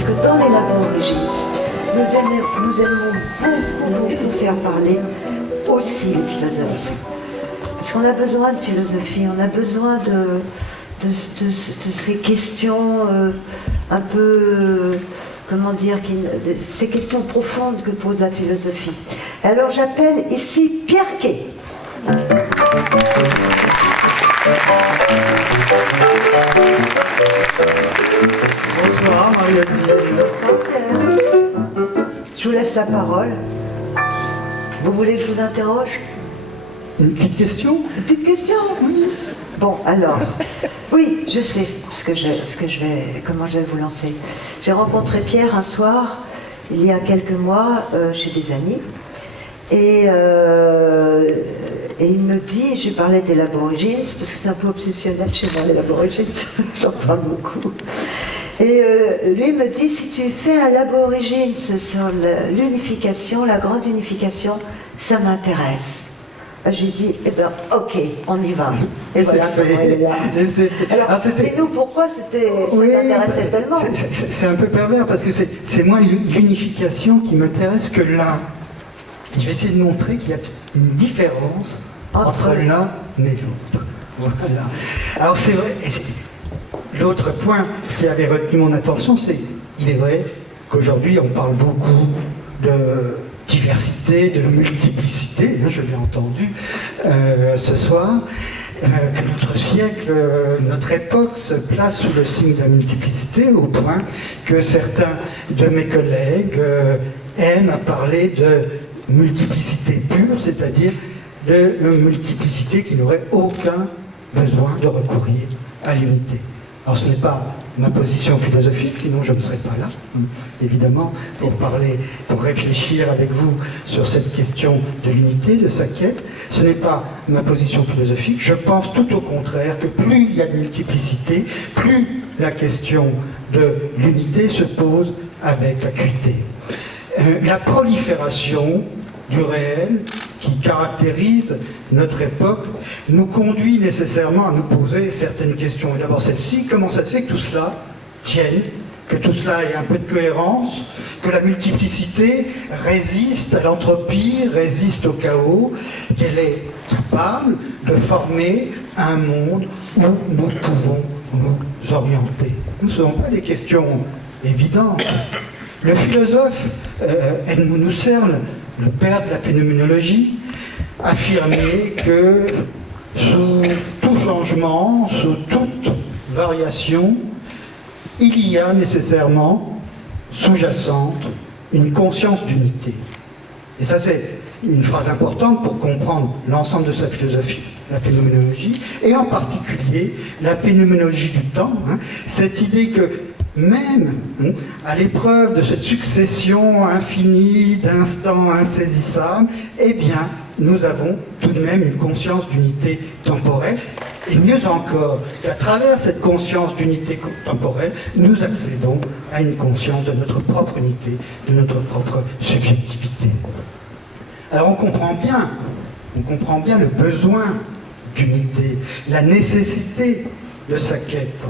Parce que dans les Laborigines, nous aimons beaucoup faire parler aussi les philosophes. Parce qu'on a besoin de philosophie, on a besoin de ces questions un peu, comment dire, ces questions profondes que pose la philosophie. Alors j'appelle ici Pierre Quay. Bonsoir Marie-Odile. Bonsoir Pierre. Je vous laisse la parole. Vous voulez que je vous interroge? Une petite question? Une petite question? Oui. Bon, alors, oui, je sais comment je vais vous lancer. J'ai rencontré Pierre un soir, il y a quelques mois, chez des amis, et il me dit, je parlais des Laborigines, parce que c'est un peu obsessionnel chez moi, les Laborigines, j'en parle beaucoup. Et lui me dit, si tu fais un Laborigines sur l'unification, la grande unification, ça m'intéresse. J'ai dit, eh ben, ok, on y va. Et voilà, c'est fait. Alors, dites-nous pourquoi ça t'intéressait tellement. C'est un peu pervers, parce que c'est moins l'unification qui m'intéresse que l'un. Je vais essayer de montrer qu'il y a une différence entre l'un et l'autre. Voilà. Alors c'est vrai, l'autre point qui avait retenu mon attention, c'est, il est vrai qu'aujourd'hui on parle beaucoup de diversité, de multiplicité, je l'ai entendu ce soir, que notre siècle, notre époque se place sous le signe de la multiplicité, au point que certains de mes collègues aiment à parler de multiplicité pure, c'est-à-dire de multiplicité qui n'aurait aucun besoin de recourir à l'unité. Alors ce n'est pas ma position philosophique, sinon je ne serais pas là, évidemment, pour parler, pour réfléchir avec vous sur cette question de l'unité, de sa quête. Ce n'est pas ma position philosophique. Je pense tout au contraire que plus il y a de multiplicité, plus la question de l'unité se pose avec acuité. La prolifération du réel qui caractérise notre époque nous conduit nécessairement à nous poser certaines questions. Et d'abord celle-ci, comment ça se fait que tout cela tienne, que tout cela ait un peu de cohérence, que la multiplicité résiste à l'entropie, résiste au chaos, qu'elle est capable de former un monde où nous pouvons nous orienter. Ce ne sont pas des questions évidentes. Le philosophe Edmund Husserl, le père de la phénoménologie, affirmait que sous tout changement, sous toute variation, il y a nécessairement sous-jacente une conscience d'unité. Et ça, c'est une phrase importante pour comprendre l'ensemble de sa philosophie, la phénoménologie, et en particulier la phénoménologie du temps, cette idée que même à l'épreuve de cette succession infinie d'instants insaisissables, eh bien, nous avons tout de même une conscience d'unité temporelle, et mieux encore, qu'à travers cette conscience d'unité temporelle, nous accédons à une conscience de notre propre unité, de notre propre subjectivité. Alors on comprend bien le besoin d'unité, la nécessité de sa quête.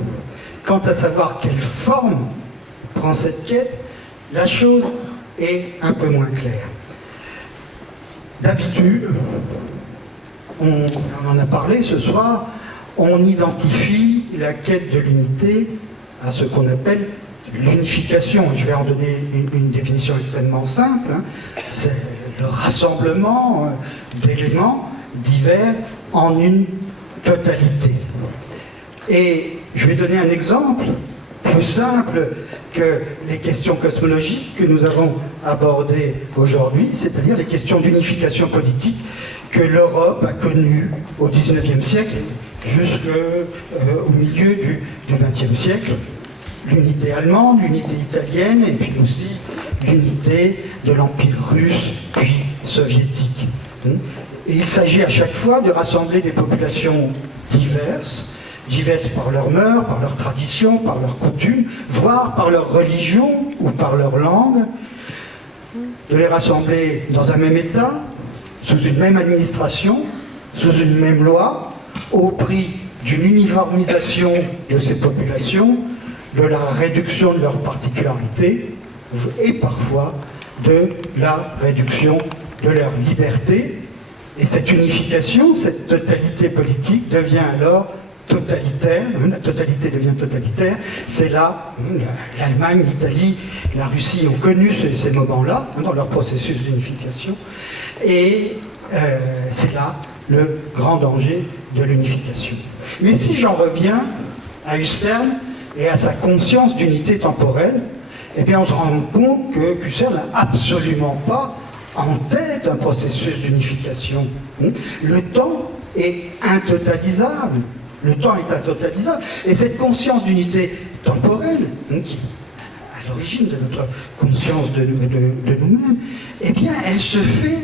Quant à savoir quelle forme prend cette quête, la chose est un peu moins claire. D'habitude, on en a parlé ce soir, on identifie la quête de l'unité à ce qu'on appelle l'unification. Je vais en donner une définition extrêmement simple. C'est le rassemblement d'éléments divers en une totalité. Et je vais donner un exemple plus simple que les questions cosmologiques que nous avons abordées aujourd'hui, c'est-à-dire les questions d'unification politique que l'Europe a connues au XIXe siècle jusqu'au milieu du XXe siècle. L'unité allemande, l'unité italienne et puis aussi l'unité de l'Empire russe puis soviétique. Et il s'agit à chaque fois de rassembler des populations diverses par leurs mœurs, par leurs traditions, par leurs coutumes, voire par leur religion ou par leur langue, de les rassembler dans un même État, sous une même administration, sous une même loi, au prix d'une uniformisation de ces populations, de la réduction de leurs particularités et parfois de la réduction de leur liberté. Et cette unification, cette totalité politique devient alors totalitaire, la totalité devient totalitaire. C'est là, l'Allemagne, l'Italie, la Russie ont connu ces moments-là dans leur processus d'unification. Et c'est là le grand danger de l'unification. Mais si j'en reviens à Husserl et à sa conscience d'unité temporelle, eh bien on se rend compte que Husserl n'a absolument pas en tête un processus d'unification. Le temps est intotalisable. Le temps est intotalisable. Et cette conscience d'unité temporelle, qui est à l'origine de notre conscience de nous-mêmes, eh bien, elle se fait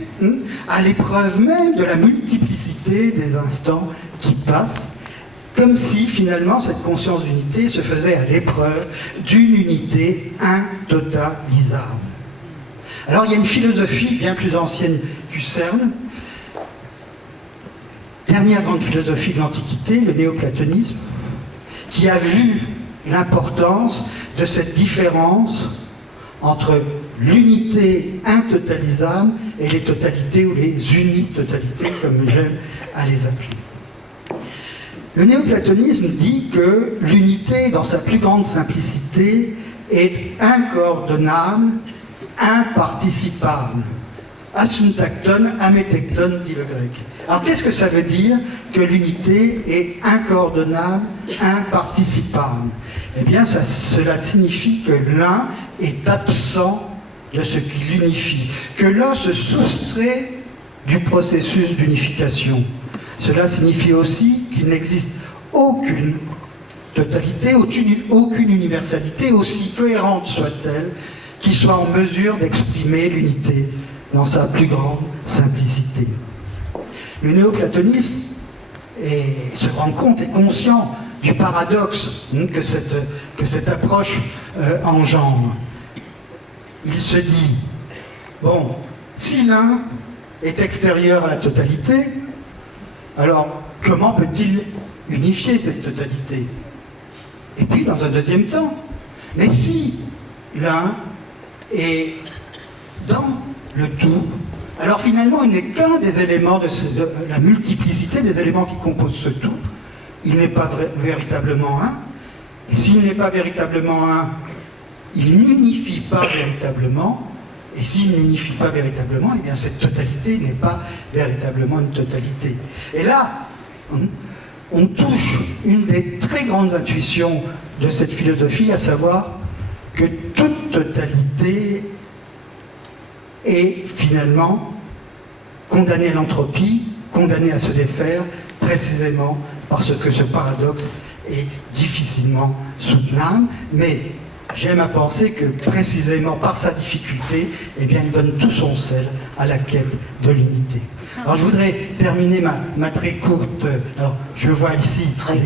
à l'épreuve même de la multiplicité des instants qui passent, comme si finalement cette conscience d'unité se faisait à l'épreuve d'une unité intotalisable. Alors il y a une philosophie bien plus ancienne qu'Husserl, dernière grande philosophie de l'Antiquité, le néoplatonisme, qui a vu l'importance de cette différence entre l'unité intotalisable et les totalités ou les unitotalités, comme j'aime à les appeler. Le néoplatonisme dit que l'unité, dans sa plus grande simplicité, est incoordonnable, imparticipable. Asyntacton, amétecton, dit le grec. Alors qu'est-ce que ça veut dire que l'unité est incoordonnable, imparticipable? Eh bien, cela signifie que l'un est absent de ce qui l'unifie, que l'un se soustrait du processus d'unification. Cela signifie aussi qu'il n'existe aucune totalité, aucune universalité, aussi cohérente soit-elle, qui soit en mesure d'exprimer l'unité dans sa plus grande simplicité. Le néoplatonisme se rend compte, est conscient du paradoxe que cette approche engendre. Il se dit, bon, si l'un est extérieur à la totalité, alors comment peut-il unifier cette totalité? Et puis, dans un deuxième temps, mais si l'un est dans le tout, alors finalement il n'est qu'un des éléments de la multiplicité des éléments qui composent ce tout. Il n'est pas véritablement un, et s'il n'est pas véritablement un, il n'unifie pas véritablement, et s'il n'unifie pas véritablement, eh bien cette totalité n'est pas véritablement une totalité. Et là, on touche une des très grandes intuitions de cette philosophie, à savoir que toute totalité est finalement condamnée à l'entropie, condamnée à se défaire, précisément parce que ce paradoxe est difficilement soutenable, mais j'aime à penser que précisément par sa difficulté, eh bien, il donne tout son sel à la quête de l'unité. Alors je voudrais terminer ma très courte, alors je vois ici très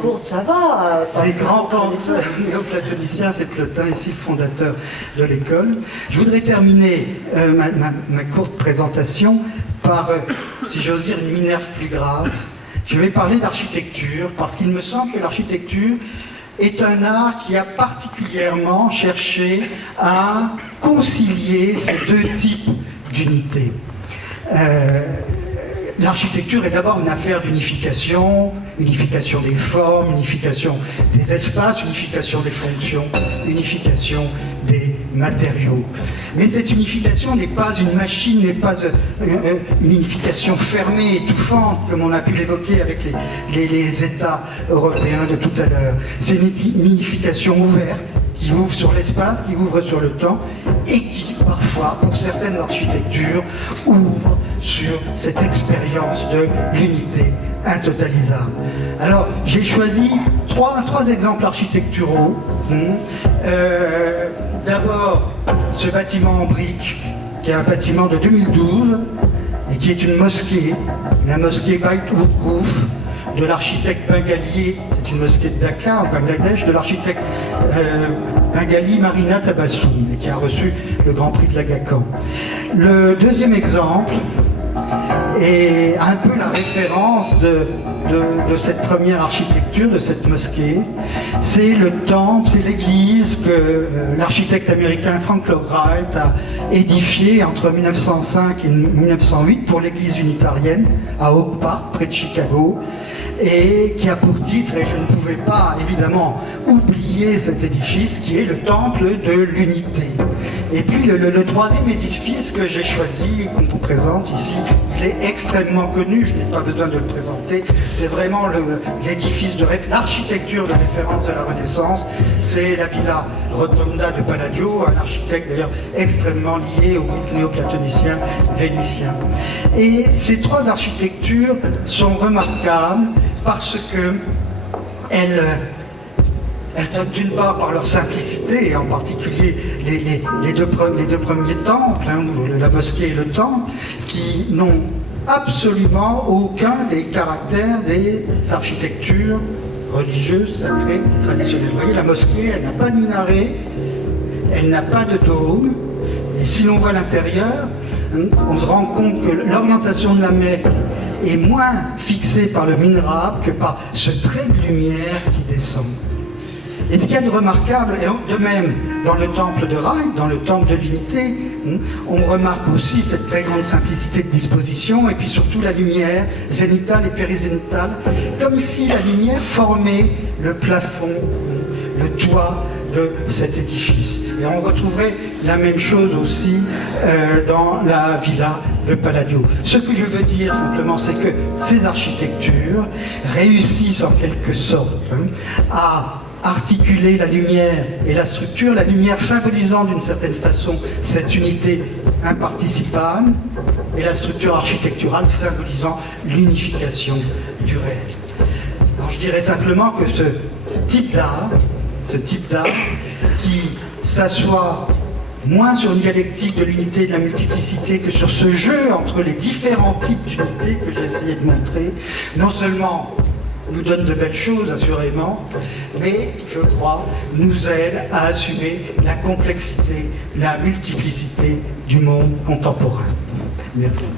courte, ça va. Les grands penseurs néoplatoniciens, c'est Plotin, ici le fondateur de l'école. Je voudrais terminer ma courte présentation par, si j'ose dire, une Minerve plus grasse. Je vais parler d'architecture, parce qu'il me semble que l'architecture est un art qui a particulièrement cherché à concilier ces deux types d'unité. L'architecture est d'abord une affaire d'unification, unification des formes, unification des espaces, unification des fonctions, unification des matériaux. Mais cette unification n'est pas une machine, n'est pas une unification fermée, étouffante, comme on a pu l'évoquer avec les États européens de tout à l'heure. C'est une unification ouverte, qui ouvre sur l'espace, qui ouvre sur le temps, et qui, parfois, pour certaines architectures, ouvre sur cette expérience de l'unité intotalisable. Alors, j'ai choisi trois exemples architecturaux. D'abord, ce bâtiment en briques, qui est un bâtiment de 2012, et qui est une mosquée, la mosquée Bait Waqouf, de l'architecte bengali, c'est une mosquée de Dhaka, au Bangladesh, de l'architecte bengali Marina Tabassoum, qui a reçu le Grand Prix de l'Aga Khan. Le deuxième exemple Et un peu la référence de cette première architecture, de cette mosquée, c'est le temple, c'est l'église que l'architecte américain Frank Lloyd Wright a édifiée entre 1905 et 1908 pour l'église unitarienne à Oak Park, près de Chicago, et qui a pour titre, et je ne pouvais pas évidemment oublier cet édifice, qui est le temple de l'unité. Et puis le troisième édifice que j'ai choisi et qu'on vous présente ici, il est extrêmement connu, je n'ai pas besoin de le présenter, c'est vraiment l'édifice l'architecture de référence de la Renaissance, c'est la Villa Rotonda de Palladio, un architecte d'ailleurs extrêmement lié au groupe néoplatonicien vénitien. Et ces trois architectures sont remarquables parce que elles donnent d'une part par leur simplicité, et en particulier les deux premiers temples, hein, la mosquée et le temple, qui n'ont absolument aucun des caractères des architectures religieuses, sacrées, traditionnelles. Vous voyez, la mosquée, elle n'a pas de minaret, elle n'a pas de dôme, et si l'on voit l'intérieur, hein, on se rend compte que l'orientation de la Mecque est moins fixée par le mihrab que par ce trait de lumière qui descend. Et ce qu'il y a de remarquable, et de même dans le temple de Wright, dans le temple de l'unité, on remarque aussi cette très grande simplicité de disposition, et puis surtout la lumière zénitale et périzénitale, comme si la lumière formait le plafond, le toit de cet édifice. Et on retrouverait la même chose aussi dans la villa de Palladio. Ce que je veux dire simplement, c'est que ces architectures réussissent en quelque sorte à articuler la lumière et la structure, la lumière symbolisant d'une certaine façon cette unité imparticipable et la structure architecturale symbolisant l'unification du réel. Alors je dirais simplement que ce type d'art qui s'assoit moins sur une dialectique de l'unité et de la multiplicité que sur ce jeu entre les différents types d'unités que j'ai essayé de montrer, non seulement nous donne de belles choses, assurément, mais, je crois, nous aide à assumer la complexité, la multiplicité du monde contemporain. Merci.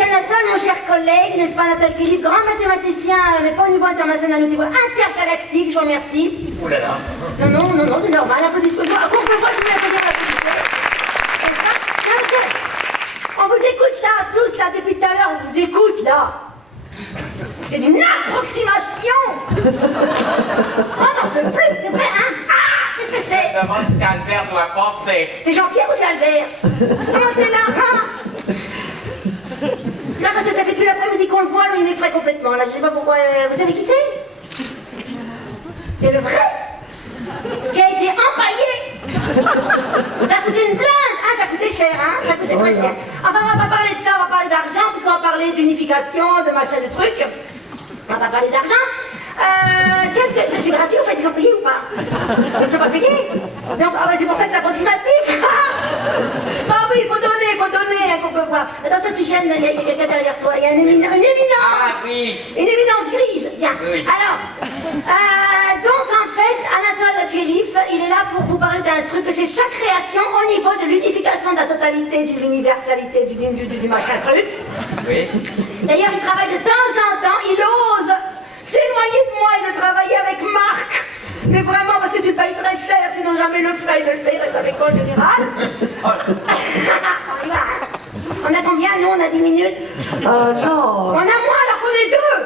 qu'Anatole, mon cher collègue, n'est-ce pas Anatole Kelif, grand mathématicien, mais pas au niveau international, au niveau intergalactique, je vous remercie. Ouh là là. Non, c'est normal, applaudissez-moi. Qu'on peut voir, je vais applaudir, applaudissez. N'est-ce pas? Non, on vous écoute là, tous là, depuis tout à l'heure, on vous écoute là. C'est une approximation. On n'en peut plus, c'est vrai, hein? Ah, qu'est-ce que c'est? Demande ce qu'Albert doit penser. C'est Jean-Pierre ou c'est Albert? Comment t'es là, hein? Non, parce que ça fait tout l'après-midi qu'on le voit, là, il m'effraie complètement, là, je sais pas pourquoi. Vous savez qui c'est? C'est le vrai, qui a été empaillé. Ça a coûté une blinde, hein, ça coûtait cher, hein, ça coûtait très cher. Enfin, on va pas parler de ça, on va parler d'argent, puisqu'on va parler d'unification, de machin, de trucs. On va pas parler d'argent. Qu'est-ce que... C'est gratuit, en fait, ils ont payé ou pas? Ils n'ont pas payé? Donc, ah ouais, c'est pour ça que c'est approximatif. Ah oui, il faut donner, hein, qu'on peut voir. Attention, tu gênes, il y a quelqu'un derrière toi, il y a une éminence. Ah oui. Une éminence grise, tiens. Oui. Alors, donc en fait, Anatole Kelif, il est là pour vous parler d'un truc, c'est sa création au niveau de l'unification de la totalité, de l'universalité, du machin truc. Oui. D'ailleurs, il travaille de temps en temps, il ose s'éloigner de moi et de travailler avec Marc. Mais vraiment, parce que tu payes très cher, sinon jamais le ferait, il le sait, il reste avec moi en général. On a combien? Nous, on a 10 minutes. Oh non. On a moins alors qu'on est deux.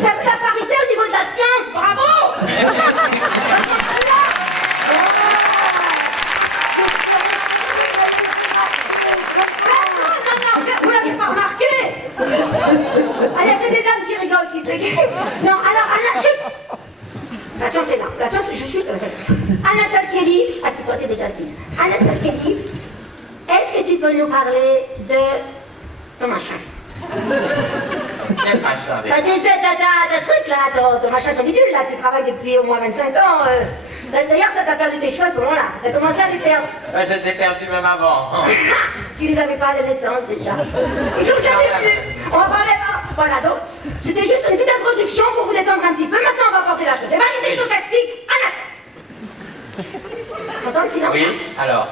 T'as vu la parité au niveau de la science, bravo. Non, vous l'avez pas remarqué. Il y a que des dames qui rigolent, qui s'écrivent. Non, alors, Anna, chut. La science est là. La science, je suis... Anatole Kelif, assieds-toi, t'es déjà assise. Anatole Kelif, est-ce que tu peux nous parler de ton machin? Quel machin T'as truc là, ton machin, ton bidule là, tu travailles depuis au moins 25 ans. D'ailleurs, ça t'a perdu tes cheveux à ce moment-là. T'as commencé à les perdre. Je les ai perdus même avant. Tu les avais pas à la naissance déjà. Ils sont jamais venus. On va parler. Voilà, donc, c'était juste une petite introduction pour vous détendre un petit peu. Maintenant, on va porter la chose. Les variétés stochastiques, T'entends le silence? Oui, alors.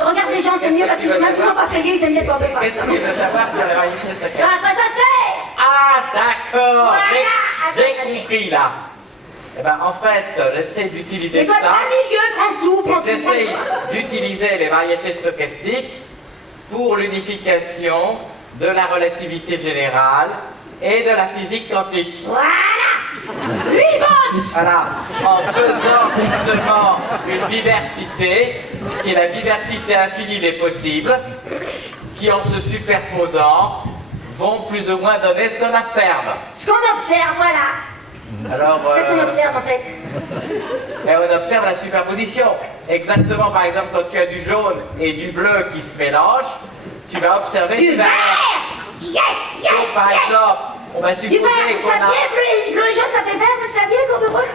Regarde les gens, c'est mieux parce que même s'ils n'ont pas payé, ils aiment bien qu'on me fasse. Qu'est-ce que tu veux savoir sur les variétés stochastiques? Ah, pas assez. Ah, d'accord. Voilà. J'ai compris là. Eh ben, en fait, j'essaie d'utiliser Il faut ça. un milieu, prends tout. J'essaie d'utiliser les variétés stochastiques pour l'unification de la relativité générale et de la physique quantique. Voilà. Lui, il bosse. Voilà, en faisant justement une diversité qui est la diversité infinie des possibles, qui en se superposant vont plus ou moins donner ce qu'on observe. Ce qu'on observe, voilà. Alors, Qu'est-ce qu'on observe en fait? on observe la superposition. Exactement, par exemple, quand tu as du jaune et du bleu qui se mélangent, tu vas observer Du vert. Yes. Donc, par exemple, on va supposer Du vert, vous qu'on a... saviez, bleu et jaune, ça fait vert, vous le saviez, pour de vrai?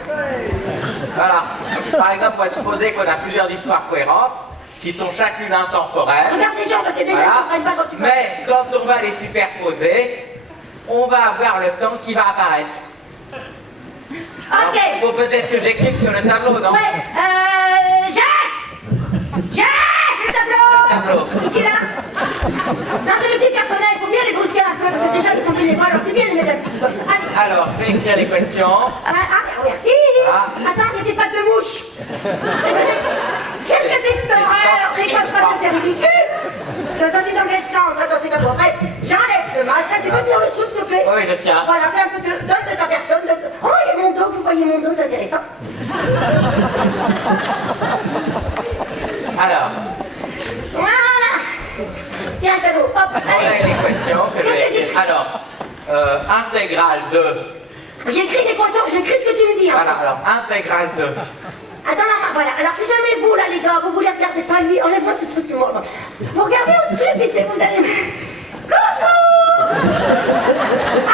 Voilà. Par exemple, on va supposer qu'on a plusieurs histoires cohérentes qui sont chacune intemporelles. Regarde les gens, parce que déjà, Voilà. ils ne comprennent pas quand tu parles. Mais quand on va les superposer, on va avoir le temps qui va apparaître. Ok. Il faut peut-être que j'écrive sur le tableau, non? Ouais, Jeff, le tableau. Ici, là. Non, c'est le petit personnel, il faut bien les brusquer un peu, parce que déjà, ils font bénévoles, alors c'est bien de mettre un petit peu comme ça. Allez. Alors, je vais écrire l'équation. Merci. Ah. Attends, il y a des pattes de mouche. Qu'est-ce que c'est que cette horreur? C'est quoi ce machin? C'est ridicule. Ça, c'est dans quel sens? Attends, c'est comme bon. Bref, j'enlève ce machin. Tu peux tenir le truc, s'il te plaît? Oui, je tiens. Voilà, fais un peu de... Donne de ta personne. Oh, il y a mon dos. Vous voyez mon dos, c'est intéressant. Alors, Voilà. Tiens, un cadeau. Hop, on a allez. une équation que je Qu'est-ce vais que j'ai écrire. Alors, intégrale de... J'écris l'équation, j'écris ce que tu me dis. Hein. Voilà, alors, intégrale de... Attends, non, voilà. Alors, si jamais vous, là, les gars, vous voulez regarder pas lui, enlève-moi ce truc, moi. Vous regardez au-dessus, puis vous allez... Coucou.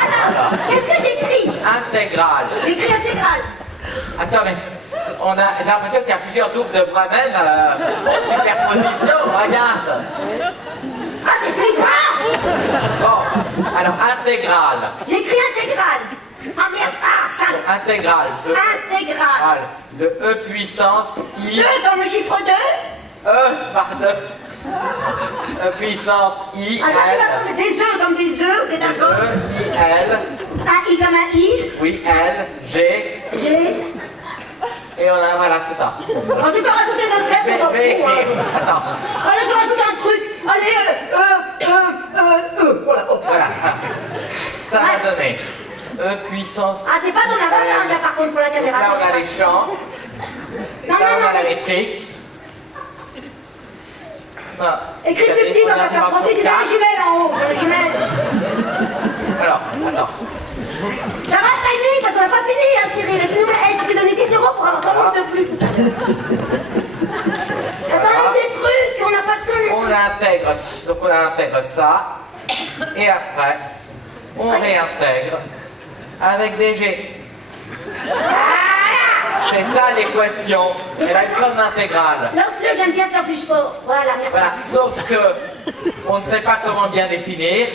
Alors, qu'est-ce que j'écris? Intégrale. J'écris intégrale. Attends, mais j'ai l'impression qu'il y a plusieurs doubles de moi-même en superposition, regarde. Ah, c'est flippant. Bon, alors intégrale. J'écris intégrale. Ah merde, ah, ça. Intégrale Intégrale. de E puissance I. 2 comme le chiffre 2. E par 2. puissance I, Attends, L. des œufs comme des œufs, ok, d'accord. E, I, L. Un I comme un I. Oui, L, G. G. Et on a, voilà, c'est ça. En tout cas, rajoutez notre Je lettre, on s'en vais fout, hein. écrire. Attends. Allez, je rajoute un truc. Allez, voilà. Hop. Voilà. Ça va donner E puissance. Ah, t'es pas dans l'avantage, là, par contre, pour la caméra. Là, on a les champs. Non, Là, on non, a la non. métrique. Ça. Écris plus petit, on va faire profiter des jumelles en haut. Les jumelles. Alors, attends. Ça va, le timing, parce qu'on n'a pas fini, hein, Cyril. Et tu nous tu t'es donné 10 euros pour avoir 3 minutes de plus. Attends, des trucs, on n'a pas de temps. On intègre ça. Et après, on réintègre avec des G. C'est ça l'équation. Elle a une forme intégrale. Lance-le, j'aime bien faire du sport. Voilà, merci. Voilà, sauf que on ne sait pas comment bien définir,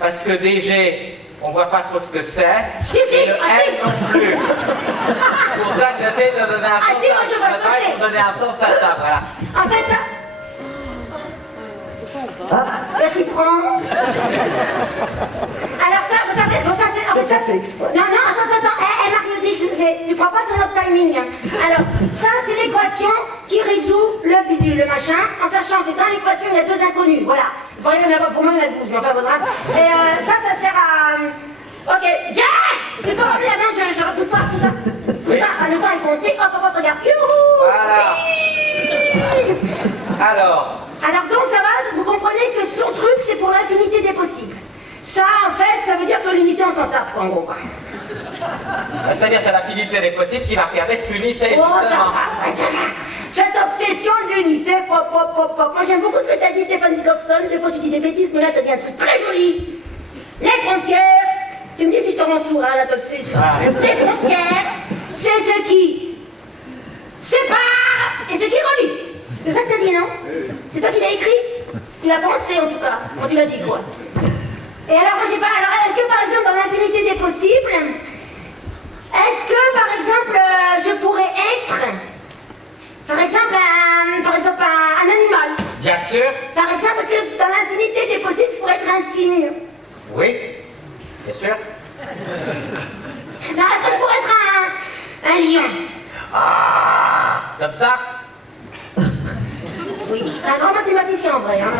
parce que DG, on ne voit pas trop ce que c'est, Si, si, et le ah, si. L non plus. C'est pour ça que j'essaie de donner un Ah, sens si, moi, je à vois ce ce que c'est. pour donner un sens à ça, voilà. En fait, ça... Qu'est-ce qu'il prend? Alors ça, vous savez, bon ça c'est... En fait, Ça, c'est exprès. Non, non, attends, Marie-Odile, tu prends pas sur notre timing. Alors, ça c'est l'équation qui résout le bidule, le machin, en sachant que dans l'équation il y a deux inconnus, voilà. Pour moi il y en a 12, mais enfin, bon, bref. Et ça sert à... Ok, Jeff! Tu peux revenir, non, je repousse pas, tout ça. Le temps est compté, hop, regarde. Youhou! Voilà. Alors donc ça va, vous comprenez que son truc c'est pour l'infinité des possibles. Ça en fait, ça veut dire que l'unité on s'en tape en gros. Quoi. C'est-à-dire c'est l'infinité des possibles qui va permettre l'unité, Oh ça justement. va, ouais, ça va. Cette obsession de l'unité, pop. Moi j'aime beaucoup ce que t'as dit Stéphane Dickerson, des fois tu dis des bêtises, mais là t'as dit un truc très joli. Les frontières, tu me dis si je te rends sourd, hein, là tu le sais. Les frontières, c'est ce qui sépare et ce qui relie. C'est ça que t'as dit, non? C'est toi qui l'as écrit? Tu l'as pensé en tout cas. Quand tu l'as dit quoi? Et alors moi j'ai pas. Alors est-ce que par exemple dans l'infinité des possibles, est-ce que par exemple je pourrais être par exemple un animal? Bien sûr, Par exemple, parce que dans l'infinité des possibles, je pourrais être un cygne. oui, bien sûr. Non, est-ce que je pourrais être un lion? Comme ça. Oui. C'est un grand mathématicien en vrai. Hein.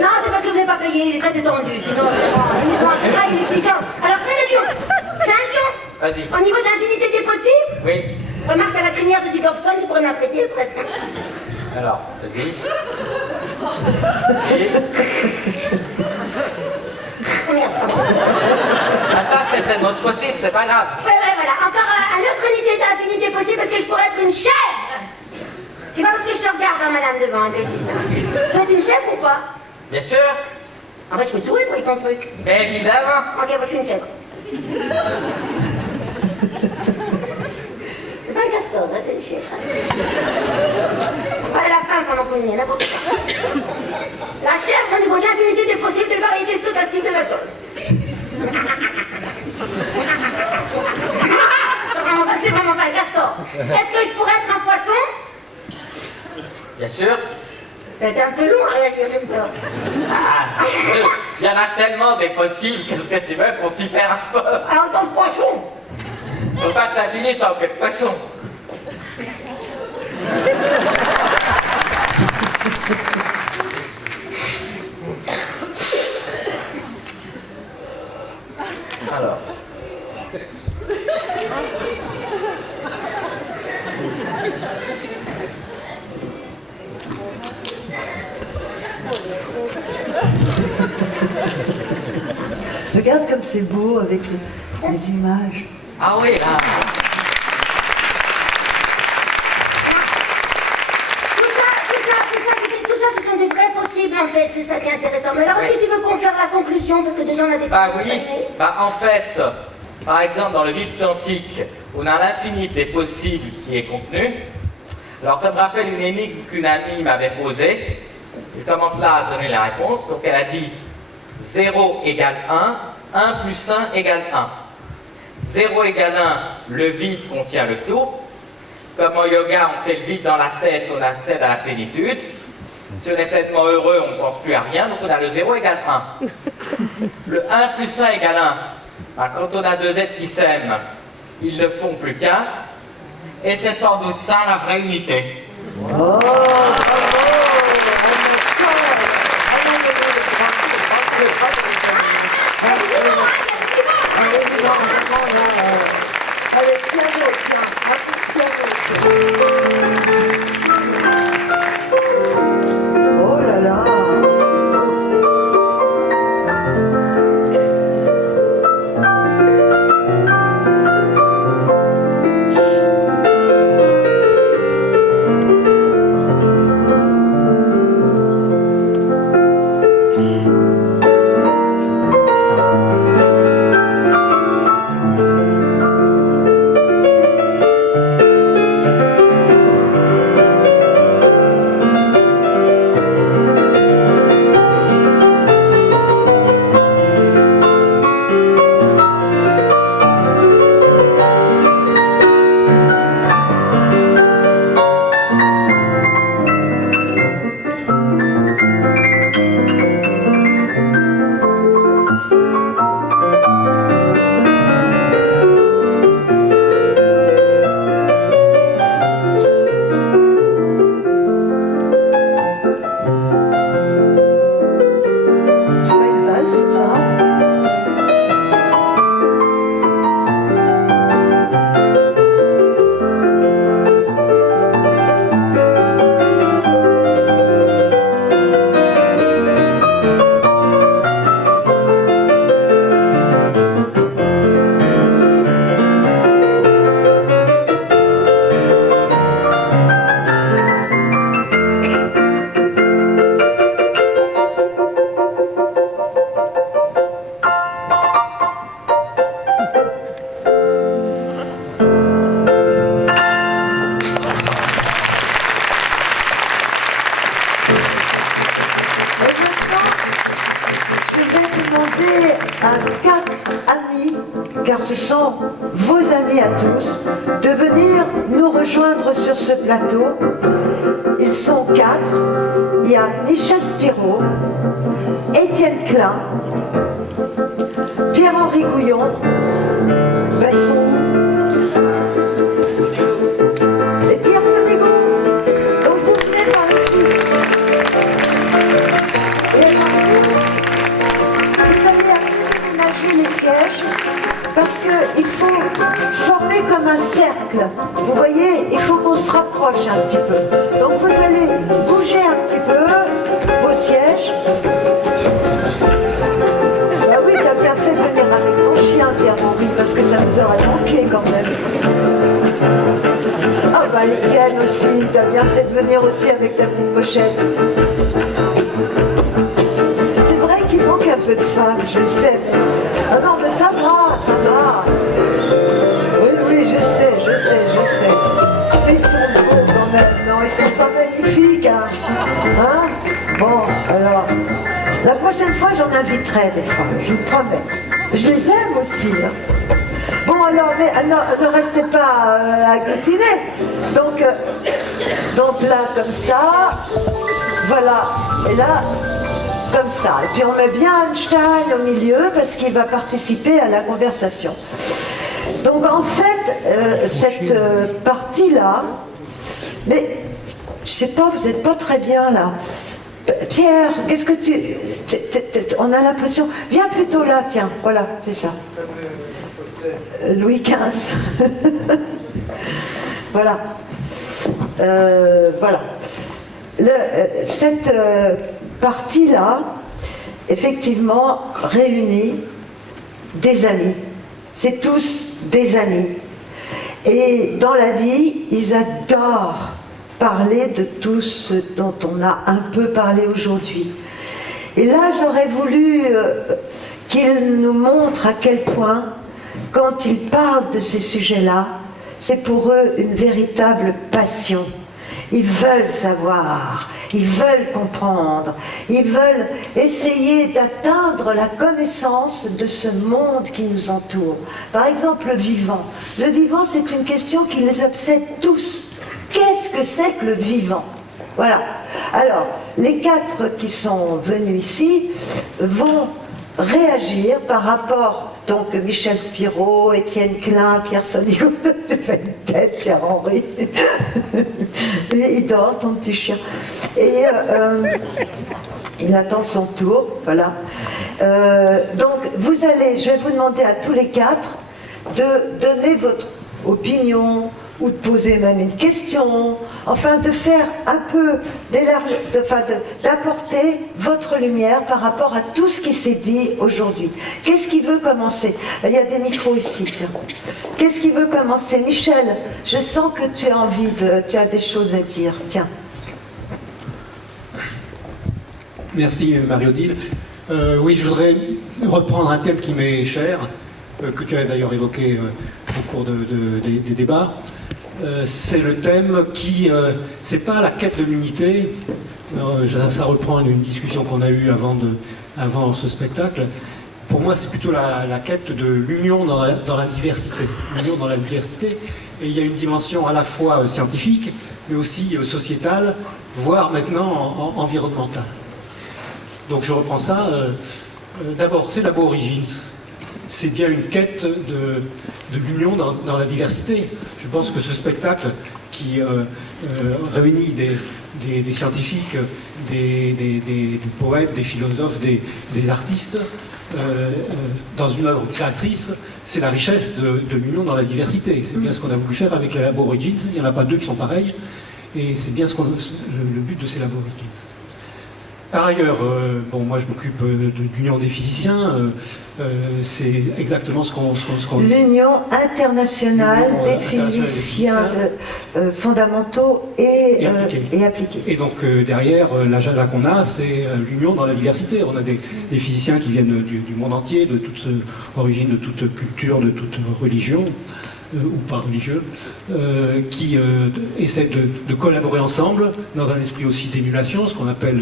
Non, c'est parce que vous n'avez pas payé, il est très détendu. Sinon, c'est pas une exigence. Alors, je fais le lion. C'est un lion. Vas-y. Au niveau de l'infinité des possibles, Oui. remarque à la crinière de Dickerson, tu pourrais me la prêter presque. Alors, vas-y. Vas-y. Oh, merde. Ah, ça, c'est un autre possible, c'est pas grave. Ouais, voilà. Encore une autre unité d'infinité possible parce que je pourrais être une chèvre. C'est pas parce que je te regarde, hein, madame, devant, hein, que je dis ça. Je peux être une chèvre ou pas? Bien sûr, En fait, je peux tout être avec ton truc. mais évidemment. Ok, moi je suis une chèvre. C'est pas un castor, hein, c'est une chèvre. Pas un lapin pendant qu'on y est, n'importe quoi. La chèvre au niveau de l'infinité des possibles de variétés stochastiques de l'atome. C'est vraiment pas un castor. Est-ce que je pourrais être un poisson? Bien sûr. T'as été un peu lourd à réagir, j'ai peur. Il y en a tellement des possibles, qu'est-ce que tu veux qu'on s'y perd un peu? En tant que poisson. Faut pas que ça finisse en queue de poisson. Alors. Regarde comme c'est beau avec les images. Ah oui, là. Tout ça, ce sont des vrais possibles en fait, c'est ça qui est intéressant. Mais alors, est-ce que tu veux qu'on fasse la conclusion? Parce que déjà on a des Bah questions oui, timées. en fait, par exemple dans le vide quantique, on a l'infini des possibles qui est contenu. Alors ça me rappelle une énigme qu'une amie m'avait posée. Je commence là à donner la réponse. Donc elle a dit 0 égale 1, 1 plus 1 égale 1. 0 égale 1, le vide contient le tout. Comme au yoga, on fait le vide dans la tête, on accède à la plénitude. Si on est pleinement heureux, on ne pense plus à rien, donc on a le 0 égale 1. Le 1 plus 1 égale 1. Alors, quand on a deux êtres qui s'aiment, ils ne font plus qu'un. Et c'est sans doute ça la vraie unité. Oh, oh là là. Car ce sont vos amis à tous, de venir nous rejoindre sur ce plateau. Ils sont 4. Il y a Michel Spiro, Étienne Klein, Pierre-Henri Gouillon. Ben, ils sont où? Et Pierre Sénégon. Donc vous venez par ici. Et vous allez aménager les sièges. Parce qu'il faut former comme un cercle. Vous voyez, il faut qu'on se rapproche un petit peu. Donc vous allez bouger un petit peu vos sièges. Ah oui, t'as bien fait de venir avec ton chien, Pierre-Henri, parce que ça nous aurait manqué quand même. Ah bah Étienne aussi, t'as bien fait de venir aussi avec ta petite pochette. C'est vrai qu'il manque un peu de femmes, je le sais. Ah non, mais ça va, ça va. Oui, oui, je sais. Mais ils sont beaux quand même, non, ils sont pas magnifiques, hein. Hein? Bon, alors, la prochaine fois, j'en inviterai des fois, je vous promets. Je les aime aussi, hein. Bon, alors, mais ne restez pas agglutinés. Donc là, comme ça, voilà. Et là, comme ça. Et puis on met bien Einstein au milieu parce qu'il va participer à la conversation. Donc en fait, cette partie-là, mais je sais pas, vous n'êtes pas très bien là. Pierre, qu'est-ce que tu... on a l'impression... Viens plutôt là, tiens, voilà, c'est ça. Louis XV. Voilà. Voilà. Cette partie-là, effectivement, réunit des amis. C'est tous des amis. Et dans la vie, ils adorent parler de tout ce dont on a un peu parlé aujourd'hui. Et là, j'aurais voulu qu'ils nous montrent à quel point, quand ils parlent de ces sujets-là, c'est pour eux une véritable passion. Ils veulent savoir, ils veulent comprendre, ils veulent essayer d'atteindre la connaissance de ce monde qui nous entoure. Par exemple, le vivant. Le vivant, c'est une question qui les obsède tous. qu'est-ce que c'est que le vivant? Voilà. Alors, les 4 qui sont venus ici vont réagir par rapport, donc Michel Spiro, Étienne Klein, Pierre Sonigo, tu fais une tête, Pierre-Henri, il dort ton petit chien, et il attend son tour, voilà. Donc je vais vous demander à tous les 4 de donner votre opinion, ou de poser même une question, enfin de faire un peu d'apporter votre lumière par rapport à tout ce qui s'est dit aujourd'hui. Qu'est-ce qui veut commencer? Il y a des micros ici, tiens. Qu'est-ce qui veut commencer? Michel, je sens que tu as des choses à dire, tiens. Merci Marie-Odile. Oui, je voudrais reprendre un thème qui m'est cher, que tu as d'ailleurs évoqué au cours des débats. C'est le thème qui, c'est pas la quête de l'unité, ça reprend une discussion qu'on a eue avant ce spectacle. Pour moi, c'est plutôt la quête de l'union dans la diversité. L'union dans la diversité, et il y a une dimension à la fois scientifique, mais aussi sociétale, voire maintenant environnementale. Donc je reprends ça. D'abord, c'est l'Aborigines. C'est bien une quête de l'union dans la diversité. Je pense que ce spectacle qui réunit des scientifiques, des poètes, des philosophes, des artistes, dans une œuvre créatrice, c'est la richesse de l'union dans la diversité. C'est bien ce qu'on a voulu faire avec les Aborigines. Il n'y en a pas 2 qui sont pareils, et c'est bien le but de ces Aborigines. Par ailleurs, moi je m'occupe d'Union des physiciens, c'est exactement ce qu'on... L'Union internationale des physiciens fondamentaux et appliqués. Et donc derrière, l'agenda qu'on a, c'est l'union dans la diversité. On a des physiciens qui viennent du monde entier, de toute origine, de toute culture, de toute religion, ou pas religieux, qui essaient de collaborer ensemble dans un esprit aussi d'émulation, ce qu'on appelle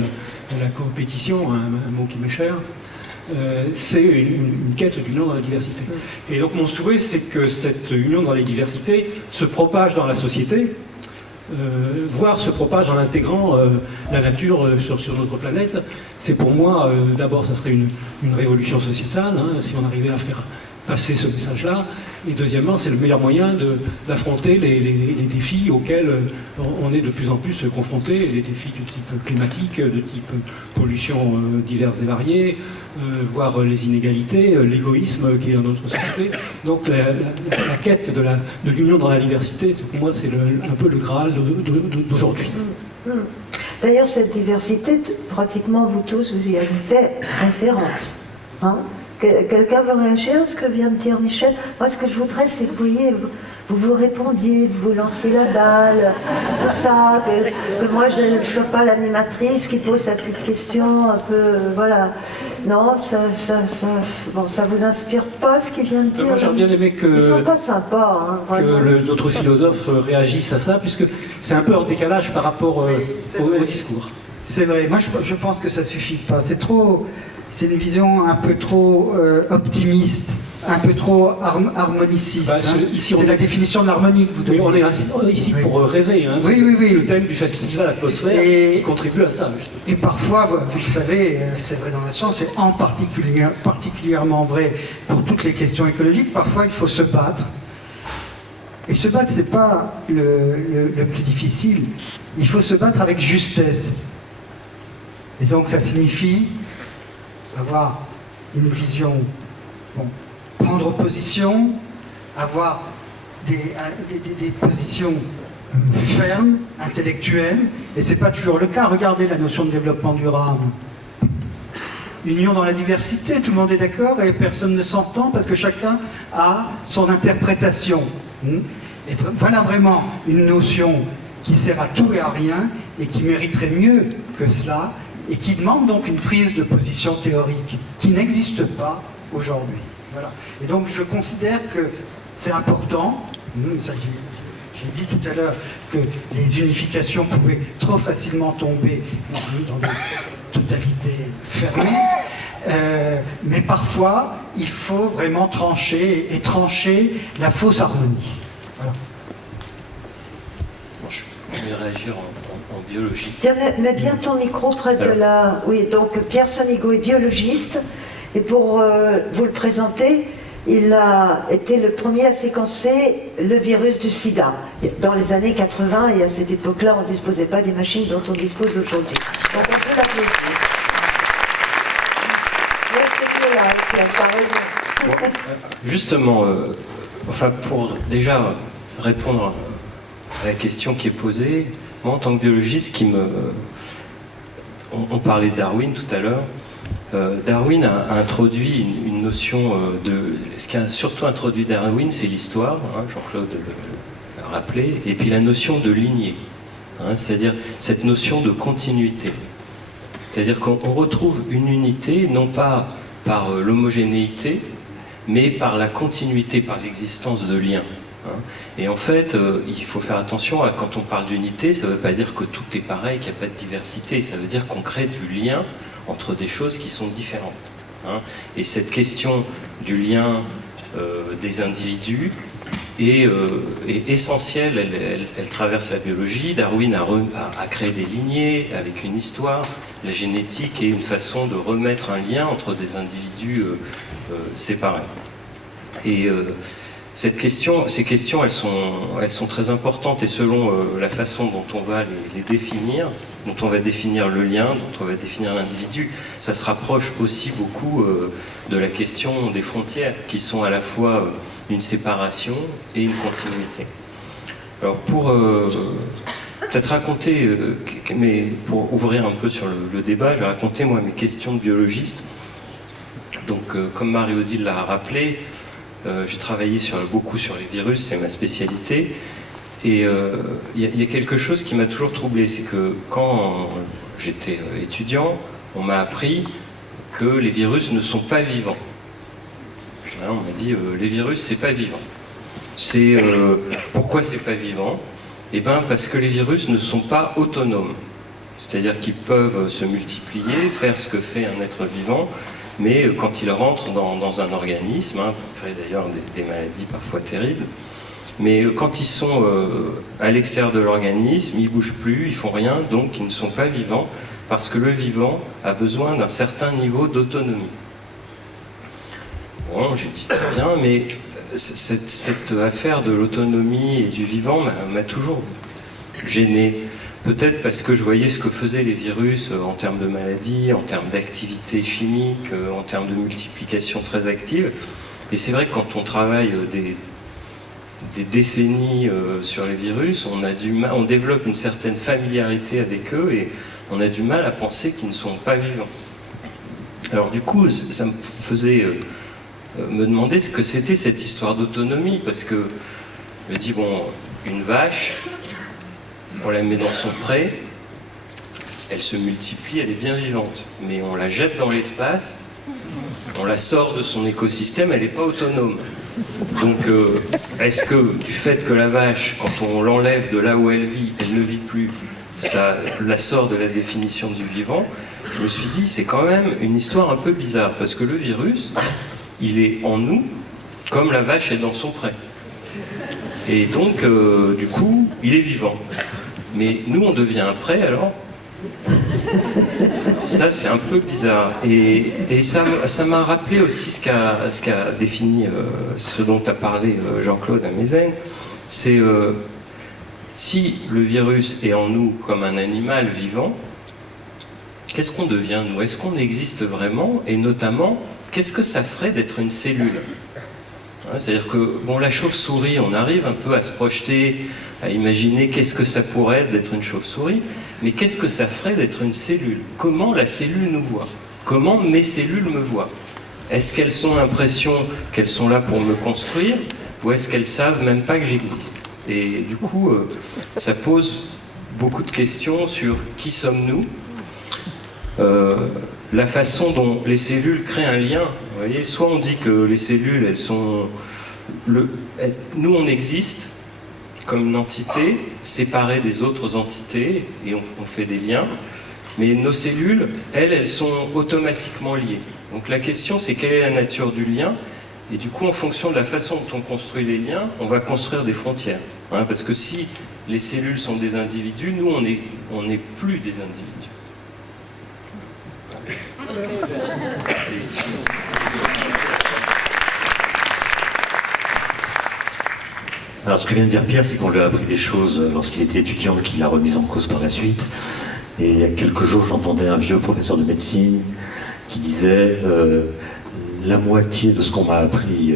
la coopétition, un mot qui m'est cher. C'est une quête d'union dans la diversité. Et donc mon souhait, c'est que cette union dans la diversité se propage dans la société, voire se propage en intégrant la nature sur notre planète. C'est pour moi, d'abord, ça serait une révolution sociétale, si on arrivait à faire passer ce message-là. Et deuxièmement, c'est le meilleur moyen d'affronter les défis auxquels on est de plus en plus confrontés, les défis de type climatique, de type pollution diverses et variées, voire les inégalités, l'égoïsme qui est dans notre société. Donc la quête de l'union dans la diversité, pour moi, c'est un peu le Graal d'aujourd'hui. D'ailleurs, cette diversité, pratiquement vous tous, vous y avez fait référence. Quelqu'un veut réagir à ce que vient de dire Michel? Moi, ce que je voudrais, c'est que vous répondiez, vous lanciez la balle, tout ça, que moi, je ne sois pas l'animatrice qui pose la petite question, un peu, voilà. Non, ça vous inspire pas ce qu'il vient de dire? Moi, j'aurais bien aimé Ils sont pas sympas, que notre philosophe réagisse à ça, puisque c'est un peu en décalage par rapport au discours. C'est vrai, moi je pense que ça suffit pas. C'est une vision un peu trop optimiste, un peu trop harmoniciste. C'est la définition de l'harmonie que vous donnez. On est ici pour rêver. Oui. Le thème du festival Atmosphère qui contribue à ça. Justement. Et parfois, vous le savez, c'est vrai dans la science, c'est particulièrement vrai pour toutes les questions écologiques. Parfois, il faut se battre. Et se battre, c'est pas le plus difficile. Il faut se battre avec justesse. Et donc, ça signifie avoir une vision, prendre position, avoir des positions fermes, intellectuelles, et c'est pas toujours le cas. Regardez la notion de développement durable. Union dans la diversité, tout le monde est d'accord et personne ne s'entend parce que chacun a son interprétation. Et voilà vraiment une notion qui sert à tout et à rien et qui mériterait mieux que cela, et qui demande donc une prise de position théorique qui n'existe pas aujourd'hui. Voilà. Et donc je considère que c'est important, j'ai dit tout à l'heure que les unifications pouvaient trop facilement tomber dans des totalités fermées, mais parfois il faut vraiment trancher la fausse harmonie. Voilà. réagir en biologiste. Tiens, mets bien ton micro près de la... Oui, donc Pierre Sonigo est biologiste, et pour vous le présenter, il a été le premier à séquencer le virus du sida dans les années 80, et à cette époque-là, on ne disposait pas des machines dont on dispose aujourd'hui. Donc on peut l'applaudir. Justement, enfin pour déjà répondre à la question qui est posée, moi en tant que biologiste, on parlait de Darwin tout à l'heure. Darwin a introduit une notion de... Ce qui a surtout introduit Darwin, c'est l'histoire, hein, Jean-Claude l'a rappelé, et puis la notion de lignée, hein, c'est-à-dire cette notion de continuité. C'est-à-dire qu'on retrouve une unité, non pas par l'homogénéité, mais par la continuité, par l'existence de liens. Hein. Et en fait, il faut faire attention à quand on parle d'unité, ça ne veut pas dire que tout est pareil, qu'il n'y a pas de diversité, ça veut dire qu'on crée du lien entre des choses qui sont différentes. Hein. Et cette question du lien des individus est essentielle, elle traverse la biologie. Darwin a créé des lignées avec une histoire, la génétique est une façon de remettre un lien entre des individus séparés. Et ces questions, elles sont très importantes, et selon la façon dont on va les définir, dont on va définir le lien, dont on va définir l'individu, ça se rapproche aussi beaucoup de la question des frontières, qui sont à la fois une séparation et une continuité. Alors pour peut-être raconter, mais pour ouvrir un peu sur le débat, je vais raconter moi mes questions de biologiste. Donc comme Marie-Odile l'a rappelé, j'ai travaillé beaucoup sur les virus, c'est ma spécialité. Et il y a quelque chose qui m'a toujours troublé, c'est que quand j'étais étudiant, on m'a appris que les virus ne sont pas vivants. Hein, on m'a dit les virus, c'est pas vivant. Pourquoi c'est pas vivant? Eh bien parce que les virus ne sont pas autonomes. C'est-à-dire qu'ils peuvent se multiplier, faire ce que fait un être vivant, mais quand ils rentrent dans un organisme, hein, pour créer d'ailleurs des maladies parfois terribles, mais quand ils sont à l'extérieur de l'organisme, ils ne bougent plus, ils font rien, donc ils ne sont pas vivants, parce que le vivant a besoin d'un certain niveau d'autonomie. Bon, j'ai dit très bien, mais cette affaire de l'autonomie et du vivant m'a toujours gêné. Peut-être parce que je voyais ce que faisaient les virus en termes de maladies, en termes d'activité chimique, en termes de multiplication très active. Et c'est vrai que quand on travaille des décennies sur les virus, on développe une certaine familiarité avec eux et on a du mal à penser qu'ils ne sont pas vivants. Alors du coup, ça me faisait me demander ce que c'était cette histoire d'autonomie, parce que je me dis, bon, une vache, on la met dans son pré, elle se multiplie, elle est bien vivante. Mais on la jette dans l'espace, on la sort de son écosystème, elle n'est pas autonome. Donc, est-ce que du fait que la vache, quand on l'enlève de là où elle vit, elle ne vit plus, ça la sort de la définition du vivant? Je me suis dit, c'est quand même une histoire un peu bizarre, parce que le virus, il est en nous, comme la vache est dans son pré. Et donc, du coup, il est vivant. Mais nous, on devient un pré, alors? Ça, c'est un peu bizarre. Et ça m'a rappelé aussi ce qu'a défini, ce dont a parlé Jean-Claude Amezen. C'est si le virus est en nous comme un animal vivant, qu'est-ce qu'on devient, nous? Est-ce qu'on existe vraiment? Et notamment, qu'est-ce que ça ferait d'être une cellule? C'est-à-dire que, bon, la chauve-souris, on arrive un peu à se projeter, à imaginer qu'est-ce que ça pourrait être d'être une chauve-souris, mais qu'est-ce que ça ferait d'être une cellule? Comment la cellule nous voit? Comment mes cellules me voient? Est-ce qu'elles ont l'impression qu'elles sont là pour me construire, ou est-ce qu'elles savent même pas que j'existe? Et du coup, ça pose beaucoup de questions sur qui sommes-nous, la façon dont les cellules créent un lien. Vous voyez, soit on dit que les cellules, elles sont... nous, on existe comme une entité séparée des autres entités, et on fait des liens, mais nos cellules, elles sont automatiquement liées. Donc la question, c'est quelle est la nature du lien? Et du coup, en fonction de la façon dont on construit les liens, on va construire des frontières. Hein, parce que si les cellules sont des individus, nous on n'est plus des individus. Alors ce que vient de dire Pierre, c'est qu'on lui a appris des choses lorsqu'il était étudiant, qu'il a remis en cause par la suite. Et il y a quelques jours, j'entendais un vieux professeur de médecine qui disait la moitié de ce qu'on m'a appris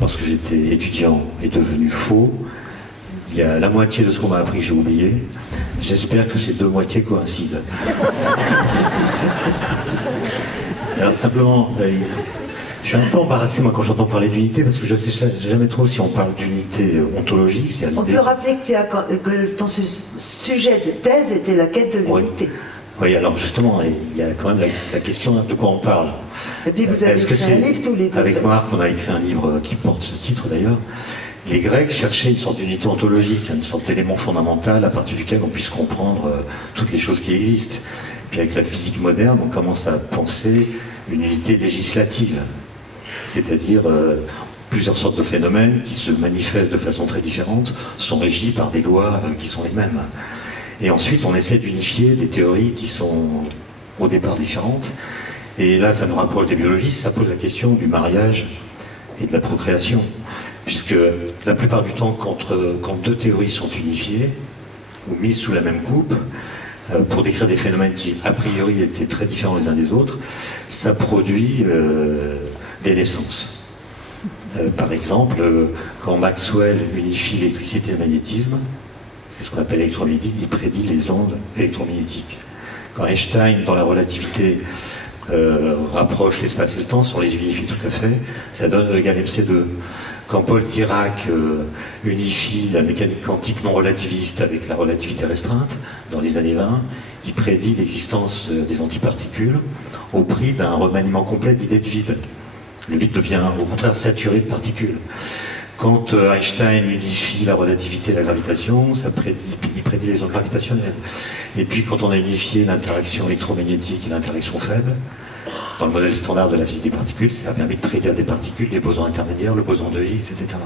lorsque j'étais étudiant est devenu faux. Il y a la moitié de ce qu'on m'a appris que j'ai oublié. J'espère que ces deux moitiés coïncident. Alors simplement, je suis un peu embarrassé moi quand j'entends parler d'unité parce que je ne sais jamais trop si on parle d'unité ontologique. On peut rappeler que ton sujet de thèse était la quête de l'unité. Oui, alors justement, il y a quand même la question de quoi on parle. Et puis vous avez écrit un livre tous les deux. Avec Marc, on a écrit un livre qui porte ce titre d'ailleurs. Les Grecs cherchaient une sorte d'unité ontologique, une sorte d'élément fondamental à partir duquel on puisse comprendre toutes les choses qui existent. Puis avec la physique moderne, on commence à penser une unité législative, c'est-à-dire plusieurs sortes de phénomènes qui se manifestent de façon très différente, sont régis par des lois qui sont les mêmes. Et ensuite, on essaie d'unifier des théories qui sont au départ différentes. Et là, ça nous rapproche des biologistes, ça pose la question du mariage et de la procréation. Puisque la plupart du temps, quand deux théories sont unifiées, ou mises sous la même coupe, pour décrire des phénomènes qui, a priori, étaient très différents les uns des autres, ça produit des naissances. Par exemple, quand Maxwell unifie l'électricité et le magnétisme, c'est ce qu'on appelle l'électromagnétisme, il prédit les ondes électromagnétiques. Quand Einstein, dans la relativité, rapproche l'espace et le temps, si on les unifie tout à fait, ça donne E égale MC2. Quand Paul Dirac unifie la mécanique quantique non relativiste avec la relativité restreinte, dans les années 20, il prédit l'existence des antiparticules au prix d'un remaniement complet d'idées de vide. Le vide devient au contraire saturé de particules. Quand Einstein unifie la relativité et la gravitation, il prédit les ondes gravitationnelles. Et puis quand on a unifié l'interaction électromagnétique et l'interaction faible, dans le modèle standard de la physique des particules, ça a permis de prédire des particules, les bosons intermédiaires, le boson de Higgs, etc.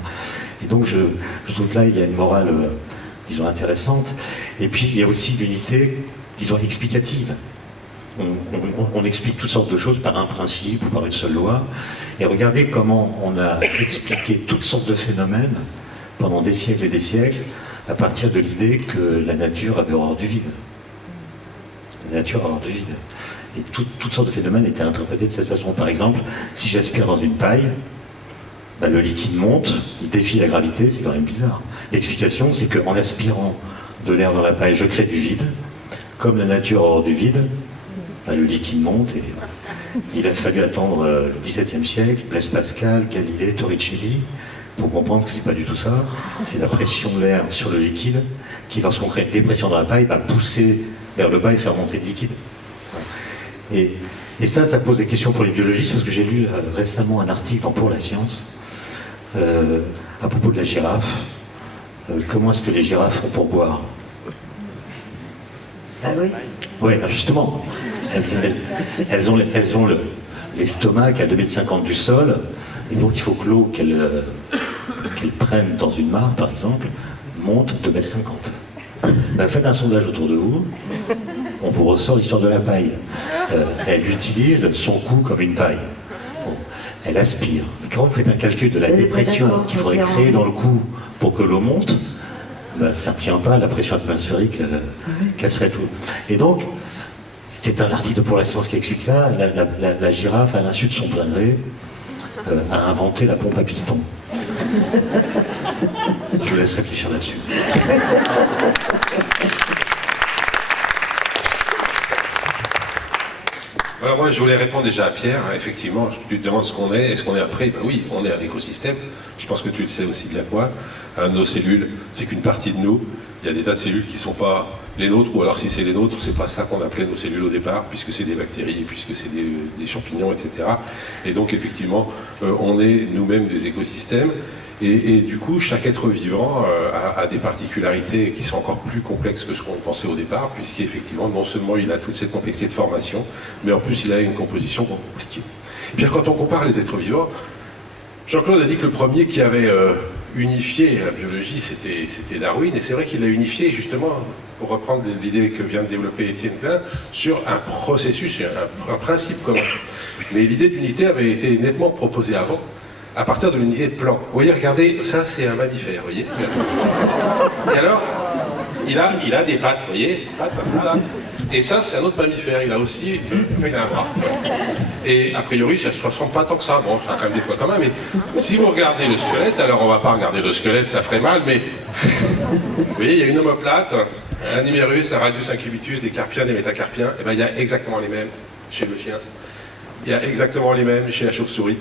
Et donc je trouve que là, il y a une morale, disons, intéressante. Et puis il y a aussi l'unité, disons, explicative. On explique toutes sortes de choses par un principe ou par une seule loi. Et regardez comment on a expliqué toutes sortes de phénomènes pendant des siècles et des siècles à partir de l'idée que la nature avait horreur du vide. La nature a horreur du vide. Et toutes sortes de phénomènes étaient interprétés de cette façon. Par exemple, si j'aspire dans une paille, le liquide monte, il défie la gravité, c'est quand même bizarre. L'explication, c'est qu'en aspirant de l'air dans la paille, je crée du vide. Comme la nature a horreur du vide, le liquide monte. Et il a fallu attendre le XVIIe siècle, Blaise Pascal, Galilée, Torricelli, pour comprendre que c'est pas du tout ça. C'est la pression de l'air sur le liquide qui, lorsqu'on crée une dépression dans la paille, va pousser vers le bas et faire monter le liquide. Et ça pose des questions pour les biologistes, parce que j'ai lu récemment un article dans Pour la Science à propos de la girafe. Comment est-ce que les girafes font pour boire? Ah oui? Oui, justement. Elles ont l'estomac à 2,50 m du sol, et donc il faut que l'eau qu'elles prennent dans une mare, par exemple, monte 2,50 m. Faites un sondage autour de vous, on vous ressort l'histoire de la paille. Elle utilise son cou comme une paille. Bon, elle aspire. Mais quand vous faites un calcul de la dépression qu'il faudrait créer dans le cou pour que l'eau monte, ça ne tient pas, la pression atmosphérique casserait tout. Et donc, c'est un article Pour la Science qui explique ça. La girafe, à l'insu de son plein gré, a inventé la pompe à piston. Je vous laisse réfléchir là-dessus. Alors moi, je voulais répondre déjà à Pierre. Effectivement, tu te demandes ce qu'on est. Est-ce qu'on est après? Ben oui, on est un écosystème. Je pense que tu le sais aussi bien que moi. Nos cellules, c'est qu'une partie de nous. Il y a des tas de cellules qui ne sont pas les nôtres, ou alors si c'est les nôtres, c'est pas ça qu'on appelait nos cellules au départ, puisque c'est des bactéries, puisque c'est des champignons, etc. Et donc effectivement, on est nous-mêmes des écosystèmes. Et du coup, chaque être vivant a des particularités qui sont encore plus complexes que ce qu'on pensait au départ, puisqu'effectivement, non seulement il a toute cette complexité de formation, mais en plus il a une composition compliquée. Et puis quand on compare les êtres vivants, Jean-Claude a dit que le premier qui avait unifier la biologie, c'était Darwin, et c'est vrai qu'il l'a unifié justement, pour reprendre l'idée que vient de développer Étienne Klein, sur un processus, un principe commun. Mais l'idée d'unité avait été nettement proposée avant, à partir de l'unité de plan. Vous voyez, regardez, ça c'est un mammifère, vous voyez. Et alors, il a des pattes, vous voyez, pattes comme ça là. Et ça, c'est un autre mammifère, il a aussi il a un bras. Et a priori, ça ne se ressemble pas tant que ça. Bon, ça a quand même des points communs, mais si vous regardez le squelette, alors on ne va pas regarder le squelette, ça ferait mal, mais vous voyez, il y a une omoplate, un numérus, un radius incubitus, des carpiens, des métacarpiens, et bien il y a exactement les mêmes chez le chien. Il y a exactement les mêmes chez la chauve-souris.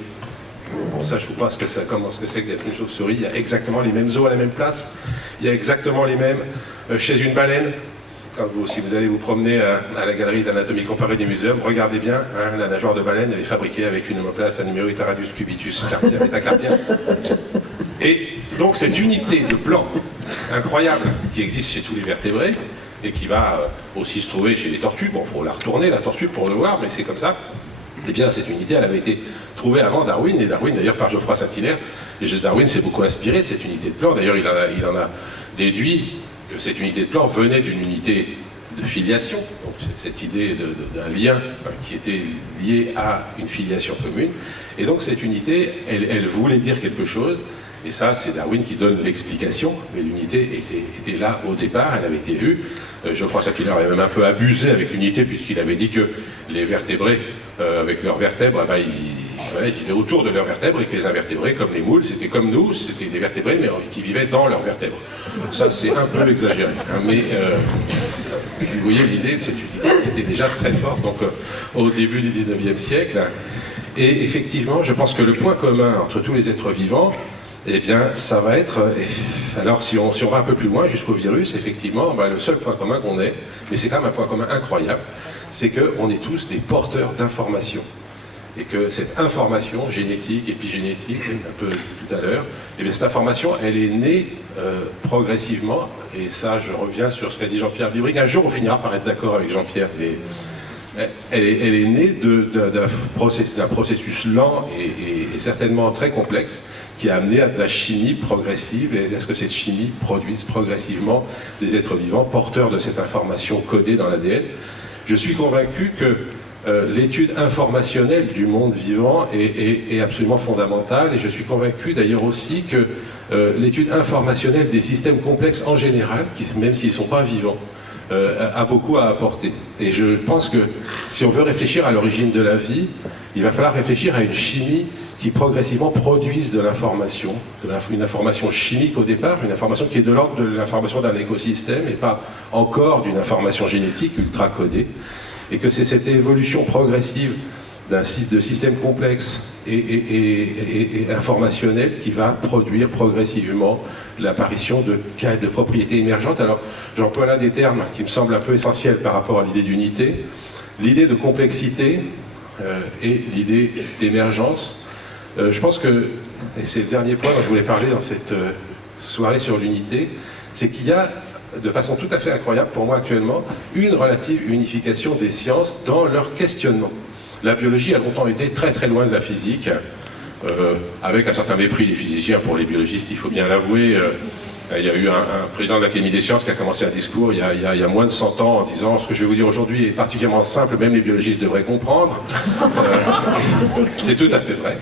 On sache ou pas ce que c'est que d'être une chauve-souris, il y a exactement les mêmes os à la même place, il y a exactement les mêmes chez une baleine. Si vous allez vous promener à la galerie d'anatomie comparée du muséum, regardez bien, hein, la nageoire de baleine, elle est fabriquée avec une omoplate, un numérus, un radius cubitus, carpien, métacarpien. Et donc cette unité de plan incroyable qui existe chez tous les vertébrés, et qui va aussi se trouver chez les tortues, bon, il faut la retourner, la tortue, pour le voir, mais c'est comme ça. Eh bien, cette unité, elle avait été trouvée avant Darwin, et Darwin, d'ailleurs, par Geoffroy Saint-Hilaire. Et Darwin s'est beaucoup inspiré de cette unité de plan. D'ailleurs, il en a déduit que cette unité de plan venait d'une unité de filiation, donc cette idée d'un lien qui était lié à une filiation commune. Et donc, cette unité, elle voulait dire quelque chose. Et ça, c'est Darwin qui donne l'explication, mais l'unité était là au départ, elle avait été vue. Geoffroy Saint-Hilaire avait même un peu abusé avec l'unité, puisqu'il avait dit que les vertébrés, avec leurs vertèbres, ils vivaient autour de leurs vertèbres, et que les invertébrés, comme les moules, c'était comme nous, c'était des vertébrés, mais qui vivaient dans leurs vertèbres. Ça, c'est un peu exagéré, hein, mais vous voyez, l'idée de cette unité était déjà très forte, donc au début du 19e siècle. Et effectivement, je pense que le point commun entre tous les êtres vivants, eh bien, ça va être, alors si on va un peu plus loin jusqu'au virus, effectivement, le seul point commun qu'on ait, mais c'est quand même un point commun incroyable, c'est qu'on est tous des porteurs d'informations. Et que cette information génétique, épigénétique, c'est un peu dit tout à l'heure, eh bien cette information, elle est née progressivement, et ça je reviens sur ce qu'a dit Jean-Pierre Bibrick, un jour on finira par être d'accord avec Jean-Pierre, mais elle est née d'un processus lent et certainement très complexe, qui a amené à de la chimie progressive, et est-ce que cette chimie produise progressivement des êtres vivants porteurs de cette information codée dans l'ADN. Je suis convaincu que l'étude informationnelle du monde vivant est absolument fondamentale, et je suis convaincu d'ailleurs aussi que l'étude informationnelle des systèmes complexes en général, même s'ils ne sont pas vivants, a beaucoup à apporter. Et je pense que si on veut réfléchir à l'origine de la vie, il va falloir réfléchir à une chimie qui progressivement produise de l'information, une information chimique au départ, une information qui est de l'ordre de l'information d'un écosystème et pas encore d'une information génétique ultra codée, et que c'est cette évolution progressive de systèmes complexes et informationnels qui va produire progressivement l'apparition de propriétés émergentes. Alors j'emploie là des termes qui me semblent un peu essentiels par rapport à l'idée d'unité, l'idée de complexité et l'idée d'émergence. Je pense que, et c'est le dernier point dont je voulais parler dans cette soirée sur l'unité, c'est qu'il y a, de façon tout à fait incroyable pour moi actuellement, une relative unification des sciences dans leur questionnement. La biologie a longtemps été très très loin de la physique, avec un certain mépris des physiciens pour les biologistes, il faut bien l'avouer. Il y a eu un président de l'Académie des sciences qui a commencé un discours il y a moins de 100 ans en disant « Ce que je vais vous dire aujourd'hui est particulièrement simple, même les biologistes devraient comprendre ». C'est tout à fait vrai.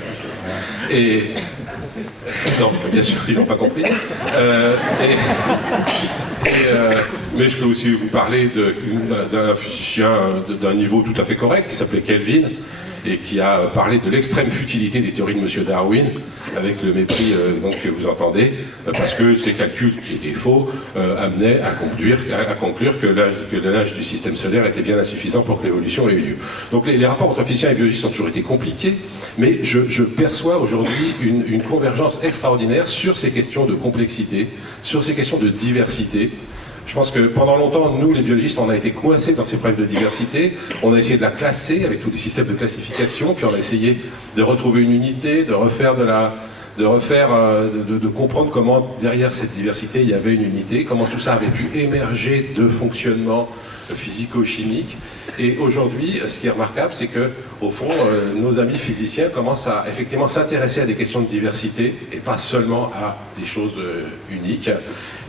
Et non, bien sûr, ils n'ont pas compris. Mais je peux aussi vous parler d'un physicien d'un niveau tout à fait correct qui s'appelait Kelvin et qui a parlé de l'extrême futilité des théories de M. Darwin, avec le mépris donc, que vous entendez, parce que ces calculs qui étaient faux amenaient à conclure que l'âge du système solaire était bien insuffisant pour que l'évolution ait eu lieu. Donc les rapports entre physiciens et biologistes ont toujours été compliqués, mais je perçois aujourd'hui une convergence extraordinaire sur ces questions de complexité, sur ces questions de diversité. Je pense que pendant longtemps, nous, les biologistes, on a été coincés dans ces problèmes de diversité. On a essayé de la classer avec tous les systèmes de classification, puis on a essayé de retrouver une unité, de refaire de de refaire, de comprendre comment derrière cette diversité il y avait une unité, comment tout ça avait pu émerger de fonctionnements physico-chimiques. Et aujourd'hui, ce qui est remarquable, c'est que, au fond, nos amis physiciens commencent à effectivement s'intéresser à des questions de diversité et pas seulement à des choses uniques.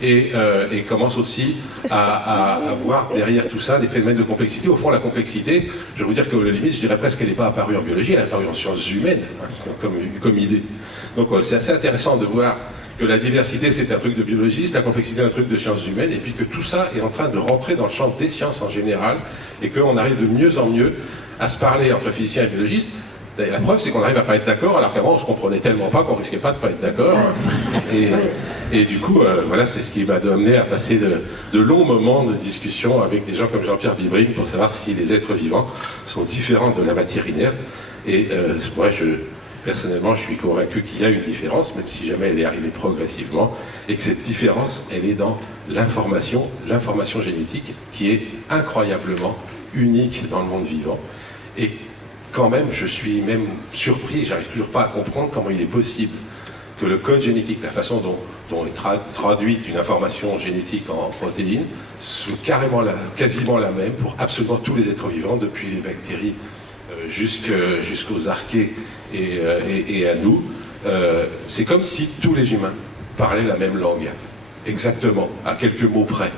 Et commencent aussi à voir derrière tout ça des phénomènes de complexité. Au fond, la complexité, je vais vous dire que la limite, je dirais presque qu'elle n'est pas apparue en biologie, elle est apparue en sciences humaines, hein, comme idée. Donc c'est assez intéressant de voir que la diversité c'est un truc de biologiste, la complexité un truc de sciences humaines, et puis que tout ça est en train de rentrer dans le champ des sciences en général, et qu'on arrive de mieux en mieux à se parler entre physiciens et biologistes. Et la preuve c'est qu'on arrive à pas être d'accord, alors qu'avant on se comprenait tellement pas qu'on risquait pas de pas être d'accord. Et du coup, voilà, c'est ce qui m'a amené à passer de longs moments de discussion avec des gens comme Jean-Pierre Bibring pour savoir si les êtres vivants sont différents de la matière inerte. Et moi, personnellement, je suis convaincu qu'il y a une différence, même si jamais elle est arrivée progressivement, et que cette différence, elle est dans l'information génétique, qui est incroyablement unique dans le monde vivant. Et quand même, je suis même surpris, j'arrive toujours pas à comprendre comment il est possible que le code génétique, la façon dont est traduite une information génétique en protéines, soit quasiment la même pour absolument tous les êtres vivants, depuis les bactéries jusqu'aux archées et à nous. C'est comme si tous les humains parlaient la même langue, exactement, à quelques mots près.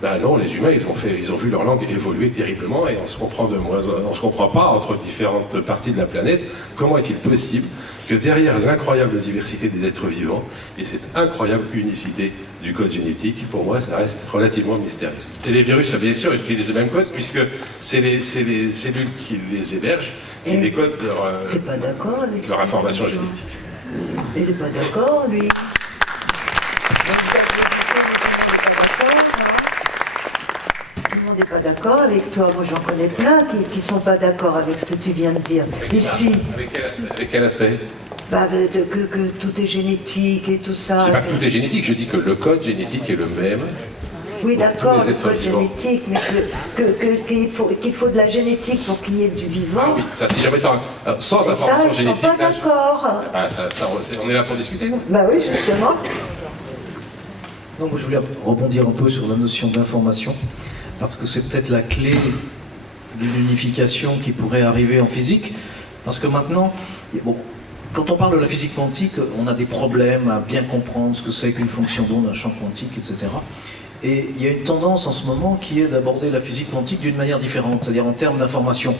Ben non, les humains, ils ont vu leur langue évoluer terriblement et on se comprend pas entre différentes parties de la planète. Comment est-il possible que derrière l'incroyable diversité des êtres vivants et cette incroyable unicité du code génétique, pour moi, ça reste relativement mystérieux. Et les virus, bien sûr, ils utilisent le même code puisque c'est les cellules qui les hébergent qui décodent leur information génétique. Il n'est pas d'accord, lui. Tout le monde n'est pas d'accord avec toi. Moi, j'en connais plein qui ne sont pas d'accord avec ce que tu viens de dire. Ici. Avec quel aspect? Que tout est génétique et tout ça. Je ne dis pas que tout est génétique, je dis que le code génétique est le même. Oui, d'accord, le code génétique, mais qu'il faut de la génétique pour qu'il y ait du vivant. Ah oui, ça, si jamais sans information génétique. Ils sont pas d'accord. On est là pour discuter, non? Bah oui, justement. Donc, je voulais rebondir un peu sur la notion d'information, parce que c'est peut-être la clé d'une unification qui pourrait arriver en physique, parce que maintenant, bon, quand on parle de la physique quantique, on a des problèmes à bien comprendre ce que c'est qu'une fonction d'onde, un champ quantique, etc. Et il y a une tendance en ce moment qui est d'aborder la physique quantique d'une manière différente, c'est-à-dire en termes d'information.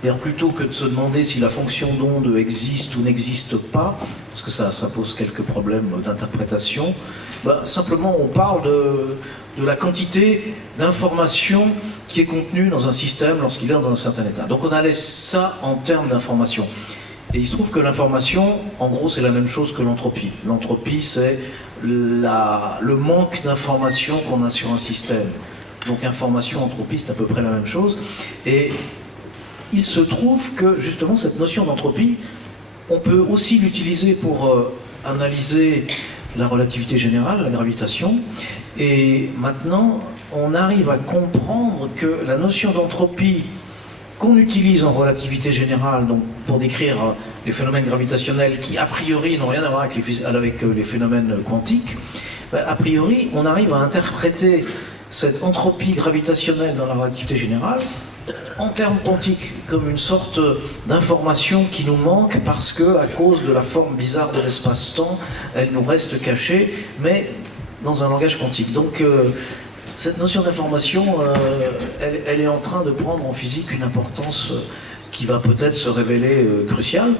C'est-à-dire plutôt que de se demander si la fonction d'onde existe ou n'existe pas, parce que ça pose quelques problèmes d'interprétation, simplement on parle de la quantité d'information qui est contenue dans un système lorsqu'il est dans un certain état. Donc on a laissé ça en termes d'information. Et il se trouve que l'information, en gros, c'est la même chose que l'entropie. L'entropie, c'est le manque d'information qu'on a sur un système. Donc information, entropie, c'est à peu près la même chose. Et il se trouve que, justement, cette notion d'entropie, on peut aussi l'utiliser pour analyser la relativité générale, la gravitation. Et maintenant, on arrive à comprendre que la notion d'entropie qu'on utilise en relativité générale, donc pour décrire les phénomènes gravitationnels qui, a priori, n'ont rien à voir avec les phénomènes quantiques, a priori, on arrive à interpréter cette entropie gravitationnelle dans la relativité générale en termes quantiques, comme une sorte d'information qui nous manque parce que, à cause de la forme bizarre de l'espace-temps, elle nous reste cachée, mais dans un langage quantique. Donc, cette notion d'information, elle est en train de prendre en physique une importance qui va peut-être se révéler cruciale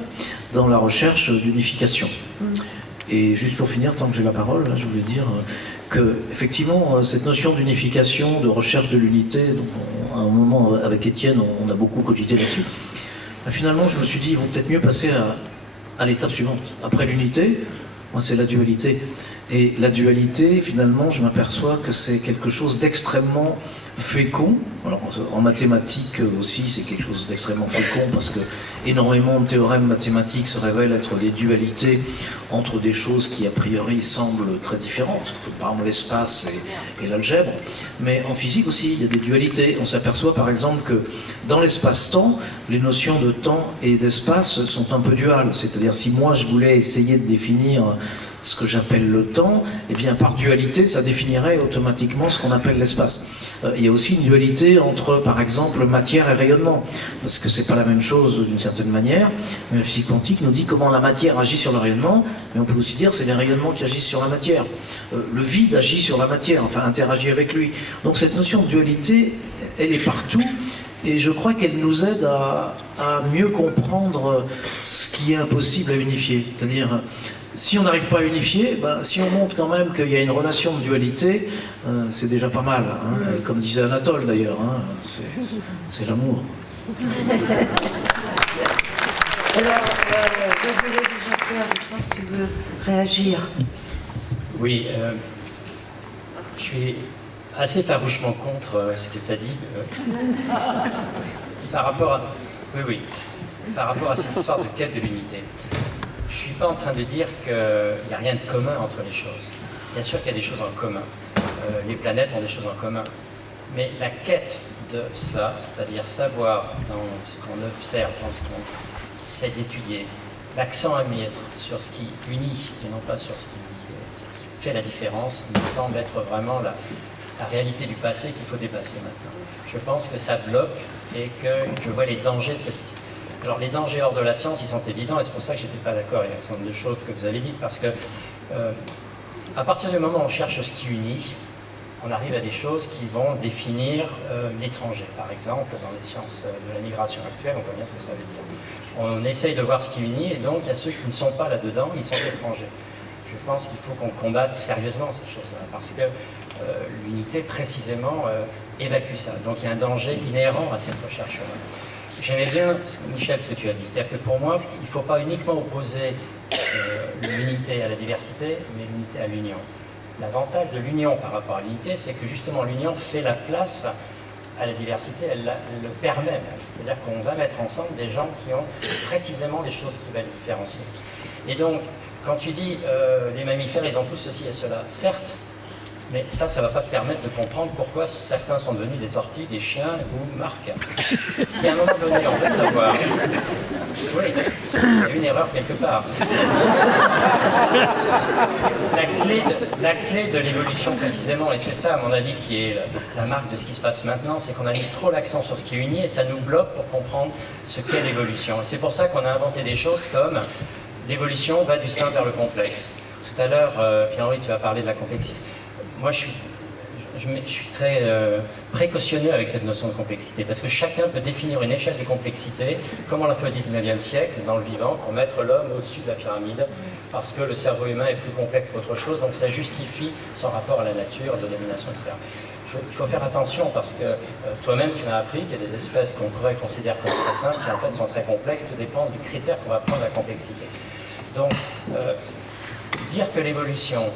dans la recherche d'unification. Et juste pour finir, tant que j'ai la parole, là, je voulais dire que, effectivement, cette notion d'unification, de recherche de l'unité, donc à un moment avec Étienne, on a beaucoup cogité là-dessus. Finalement, je me suis dit, il vaut peut-être mieux passer à l'étape suivante. Après l'unité, moi c'est la dualité. Et la dualité, finalement, je m'aperçois que c'est quelque chose d'extrêmement fécond. Alors, en mathématiques aussi, c'est quelque chose d'extrêmement fécond parce que énormément de théorèmes mathématiques se révèlent être des dualités entre des choses qui, a priori, semblent très différentes, par exemple l'espace et l'algèbre. Mais en physique aussi, il y a des dualités. On s'aperçoit, par exemple, que dans l'espace-temps, les notions de temps et d'espace sont un peu duales. C'est-à-dire, si moi, je voulais essayer de définir ce que j'appelle le temps, eh bien par dualité, ça définirait automatiquement ce qu'on appelle l'espace. Il y a aussi une dualité entre, par exemple, matière et rayonnement, parce que c'est pas la même chose d'une certaine manière. Mais la physique quantique nous dit comment la matière agit sur le rayonnement, mais on peut aussi dire que c'est les rayonnements qui agissent sur la matière. Le vide agit sur la matière, enfin interagit avec lui. Donc cette notion de dualité, elle est partout, et je crois qu'elle nous aide à mieux comprendre ce qui est impossible à unifier. C'est-à-dire, si on n'arrive pas à unifier, si on montre quand même qu'il y a une relation de dualité, c'est déjà pas mal. Hein. Comme disait Anatole d'ailleurs, hein, c'est l'amour. Alors, Jean-Pierre, je sens que tu veux réagir. Oui, je suis assez farouchement contre ce que tu as dit. Par rapport à cette histoire de quête de l'unité. Je ne suis pas en train de dire qu'il n'y a rien de commun entre les choses. Bien sûr qu'il y a des choses en commun. Les planètes ont des choses en commun. Mais la quête de cela, c'est-à-dire savoir dans ce qu'on observe, dans ce qu'on essaie d'étudier, l'accent à mettre sur ce qui unit et non pas sur ce qui fait la différence, me semble être vraiment la réalité du passé qu'il faut dépasser maintenant. Je pense que ça bloque et que je vois les dangers de cette histoire. Alors les dangers hors de la science, ils sont évidents, et c'est pour ça que je n'étais pas d'accord avec un certain nombre de choses que vous avez dites, parce que à partir du moment où on cherche ce qui unit, on arrive à des choses qui vont définir l'étranger. Par exemple, dans les sciences de la migration actuelle, on voit bien ce que ça veut dire. On essaye de voir ce qui unit, et donc il y a ceux qui ne sont pas là-dedans, ils sont étrangers. Je pense qu'il faut qu'on combatte sérieusement ces choses-là, parce que l'unité, précisément, évacue ça. Donc il y a un danger inhérent à cette recherche-là. J'aimais bien, Michel, ce que tu as dit. C'est-à-dire que pour moi, il ne faut pas uniquement opposer l'unité à la diversité, mais l'unité à l'union. L'avantage de l'union par rapport à l'unité, c'est que justement l'union fait la place à la diversité, elle le permet. C'est-à-dire qu'on va mettre ensemble des gens qui ont précisément des choses qui va les différencier. Et donc, quand tu dis les mammifères, ils ont tous ceci et cela, certes, mais ça ne va pas te permettre de comprendre pourquoi certains sont devenus des tortues, des chiens ou marques. Si à un moment donné, on veut savoir... Oui, il y a une erreur quelque part. La clé de l'évolution, précisément, et c'est ça, à mon avis, qui est la marque de ce qui se passe maintenant, c'est qu'on a mis trop l'accent sur ce qui unit et ça nous bloque pour comprendre ce qu'est l'évolution. Et c'est pour ça qu'on a inventé des choses comme l'évolution va du simple vers le complexe. Tout à l'heure, Pierre-Henri, tu as parlé de la complexité. Moi, je suis très précautionneux avec cette notion de complexité, parce que chacun peut définir une échelle de complexité, comme on l'a fait au XIXe siècle, dans le vivant, pour mettre l'homme au-dessus de la pyramide, parce que le cerveau humain est plus complexe qu'autre chose, donc ça justifie son rapport à la nature, de domination, etc. Il faut faire attention, parce que toi-même, tu m'as appris qu'il y a des espèces qu'on pourrait considérer comme très simples, qui en fait sont très complexes, tout dépend du critère qu'on va prendre la complexité. Donc, dire que l'évolution...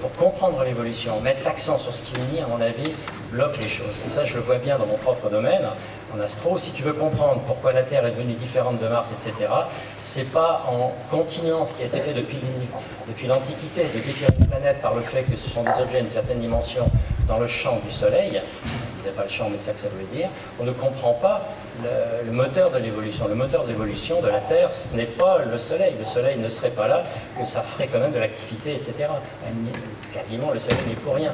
pour comprendre l'évolution, mettre l'accent sur ce qui unit, à mon avis, bloque les choses. Et ça, je le vois bien dans mon propre domaine, en astro. Si tu veux comprendre pourquoi la Terre est devenue différente de Mars, etc., c'est pas en continuant ce qui a été fait depuis l'Antiquité, de définir une planète par le fait que ce sont des objets d'une certaine dimension dans le champ du Soleil. Je ne disais pas le champ, mais c'est ça que ça voulait dire. On ne comprend pas le moteur de l'évolution. Le moteur d'évolution de la Terre, ce n'est pas le Soleil. Le Soleil ne serait pas là, que ça ferait quand même de l'activité, etc. Quasiment, le Soleil n'est pour rien.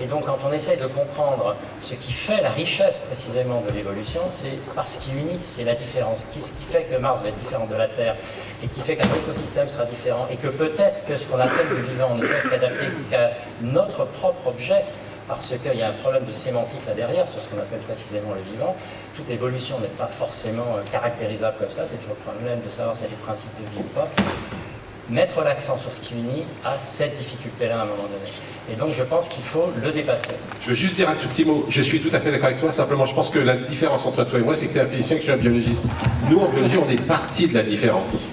Et donc, quand on essaie de comprendre ce qui fait la richesse, précisément, de l'évolution, c'est parce qu'il unit, c'est la différence. Ce qui fait que Mars va être différent de la Terre, et qui fait qu'un écosystème sera différent, et que peut-être que ce qu'on appelle le vivant ne peut être adapté qu'à notre propre objet, parce qu'il y a un problème de sémantique là derrière, sur ce qu'on appelle précisément le vivant. Toute évolution n'est pas forcément caractérisable comme ça, c'est toujours le problème de savoir s'il y a des principes de vie ou pas. Mettre l'accent sur ce qui unit a cette difficulté-là à un moment donné. Et donc je pense qu'il faut le dépasser. Je veux juste dire un tout petit mot. Je suis tout à fait d'accord avec toi. Simplement, je pense que la différence entre toi et moi, c'est que tu es un physicien, que je suis un biologiste. Nous, en biologie, on est parti de la différence.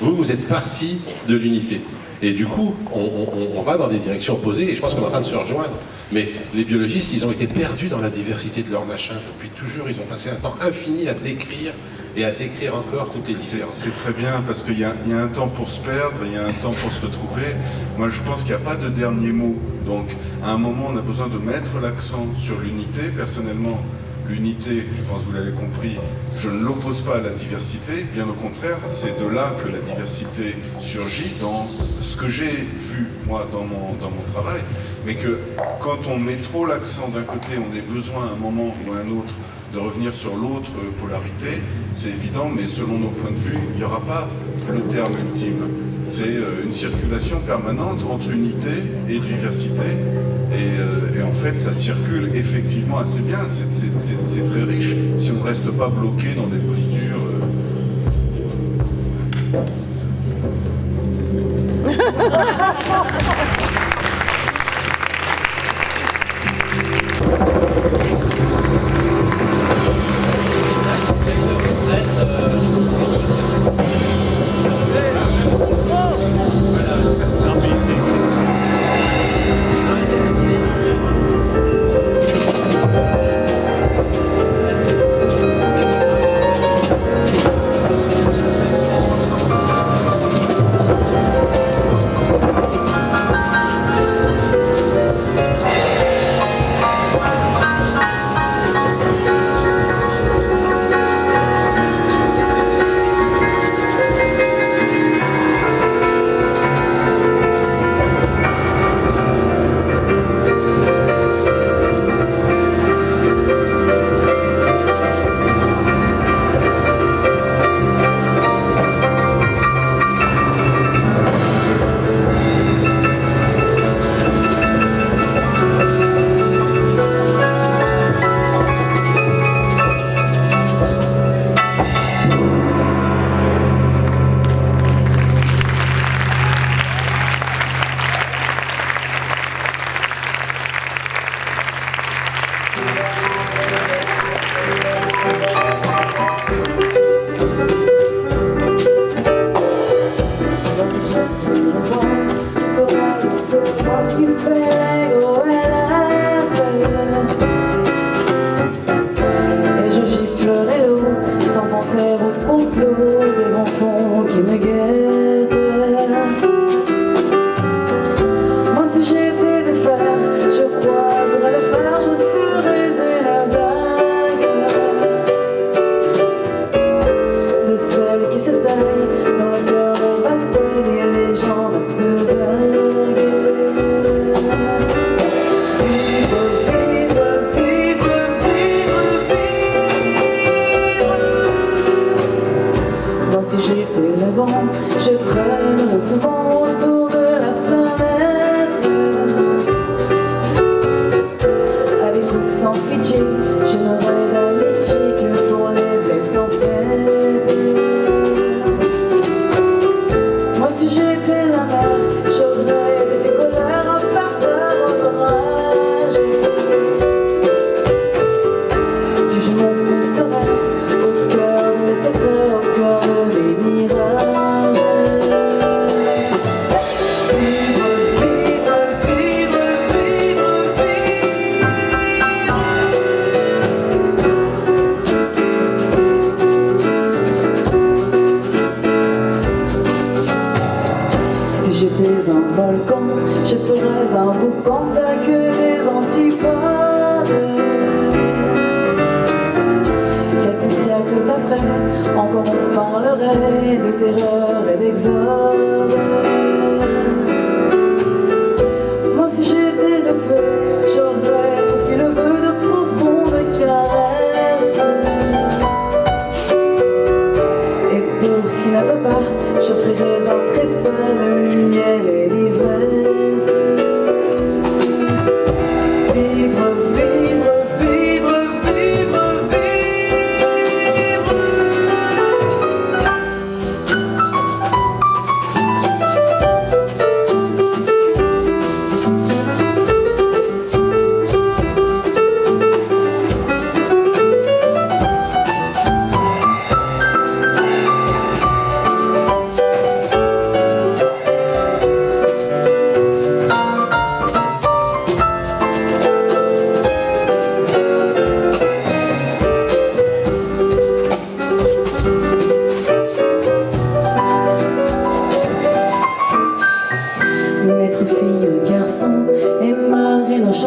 Vous êtes parti de l'unité. Et du coup, on va dans des directions opposées, et je pense qu'on est en train de se rejoindre. Mais les biologistes, ils ont été perdus dans la diversité de leur machin. Depuis toujours, ils ont passé un temps infini à décrire, et à décrire encore toutes les différences. C'est très bien, parce qu'il y a un temps pour se perdre, il y a un temps pour se retrouver. Moi, je pense qu'il n'y a pas de dernier mot. Donc, à un moment, on a besoin de mettre l'accent sur l'unité. Personnellement, l'unité, je pense que vous l'avez compris, je ne l'oppose pas à la diversité, bien au contraire, c'est de là que la diversité surgit dans ce que j'ai vu, moi, dans mon travail, mais que quand on met trop l'accent d'un côté, on ait besoin à un moment ou à un autre de revenir sur l'autre polarité, c'est évident, mais selon nos points de vue, il n'y aura pas le terme ultime. C'est une circulation permanente entre unité et diversité. Et en fait, ça circule effectivement assez bien. C'est très riche si on ne reste pas bloqué dans des postures.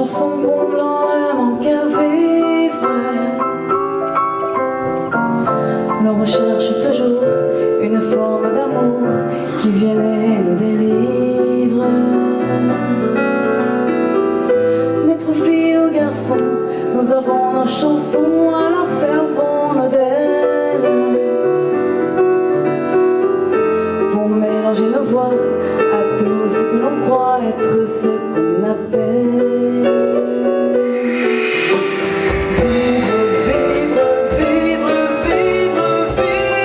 chansons comblant le manque à vivre. L'on recherche toujours une forme d'amour qui vienne et nous délivre. N'être fille ou garçon, nous avons nos chansons, alors servons-nous d'elles pour mélanger nos voix à tout ce que l'on croit être ce qu'on appelle vivre, vivre, vivre, vivre,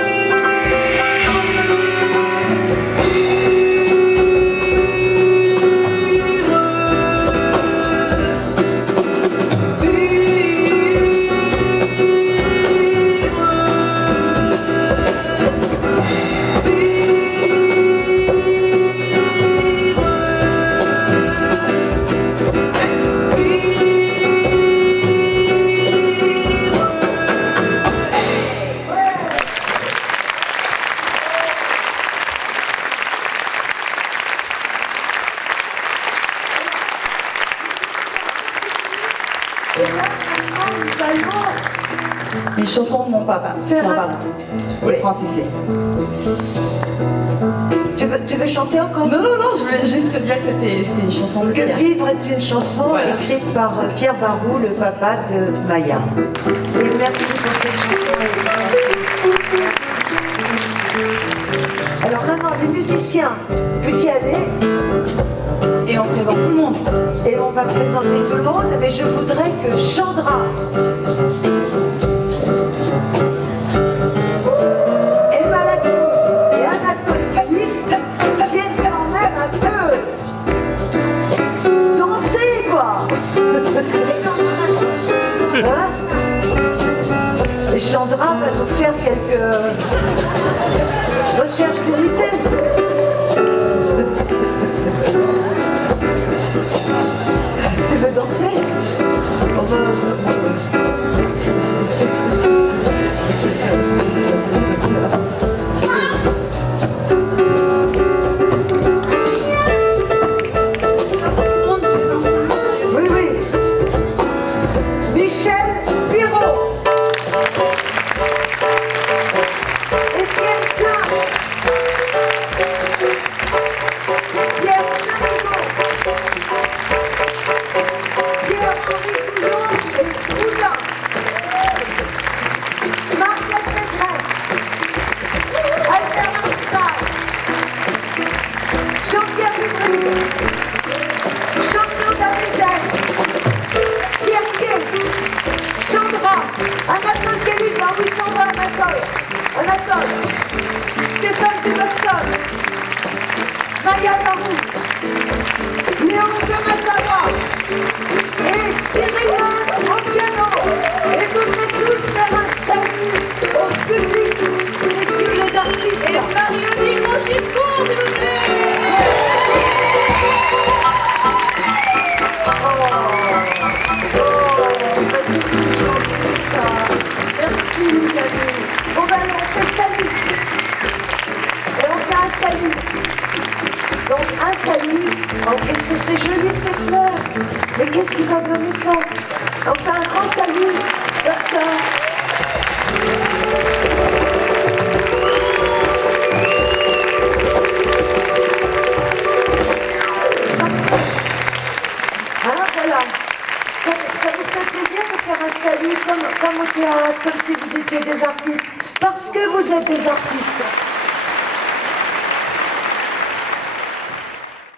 une chanson de mon papa, Jean-Baptiste Oui. et Francis Lay. Tu veux chanter encore? Non, je voulais juste te dire que c'était une chanson de Que Pierre. vivre est une chanson Voilà. écrite par Pierre Barou, le papa de Maya. Et merci pour cette chanson. Merci. Alors maintenant, les musiciens, vous y allez. Et on présente tout le monde. Et on va présenter tout le monde, mais je voudrais que Chandra et Malaki et Anatole viennent quand même un peu danser, quoi. Hein? Et Chandra va nous faire quelques recherches d'unité. Tu veux danser? Oui, oui. Michel Pirot. Étienne Klein. Pierre Navigo. Pierre-Henri Couillon et Oudin. Marc-Claude Pétrel. Albert Martial. Jean-Pierre Dubreuil. Jean-Claude Amézène. Pierre Kay. Chandra. Anatole Kelly. Ah oui, Chandra, Anatole. Stéphane Duberson. Maya Barou. Léon Dematara. Et Cyril au piano. Et je voudrais tous faire un salut au public, messieurs les artistes. Et Marie-Odile Monchicourt, s'il vous plaît. Merci les amis. Bon ben on fait salut. Et on fait un salut. Donc un salut. Oh qu'est-ce que c'est joli ces fleurs. Mais qu'est-ce qui va donner ça? On fait un grand salut. Comme ça. Alors voilà. Ça vous fait plaisir de faire un salut comme au théâtre, comme si vous étiez des artistes. Parce que vous êtes des artistes.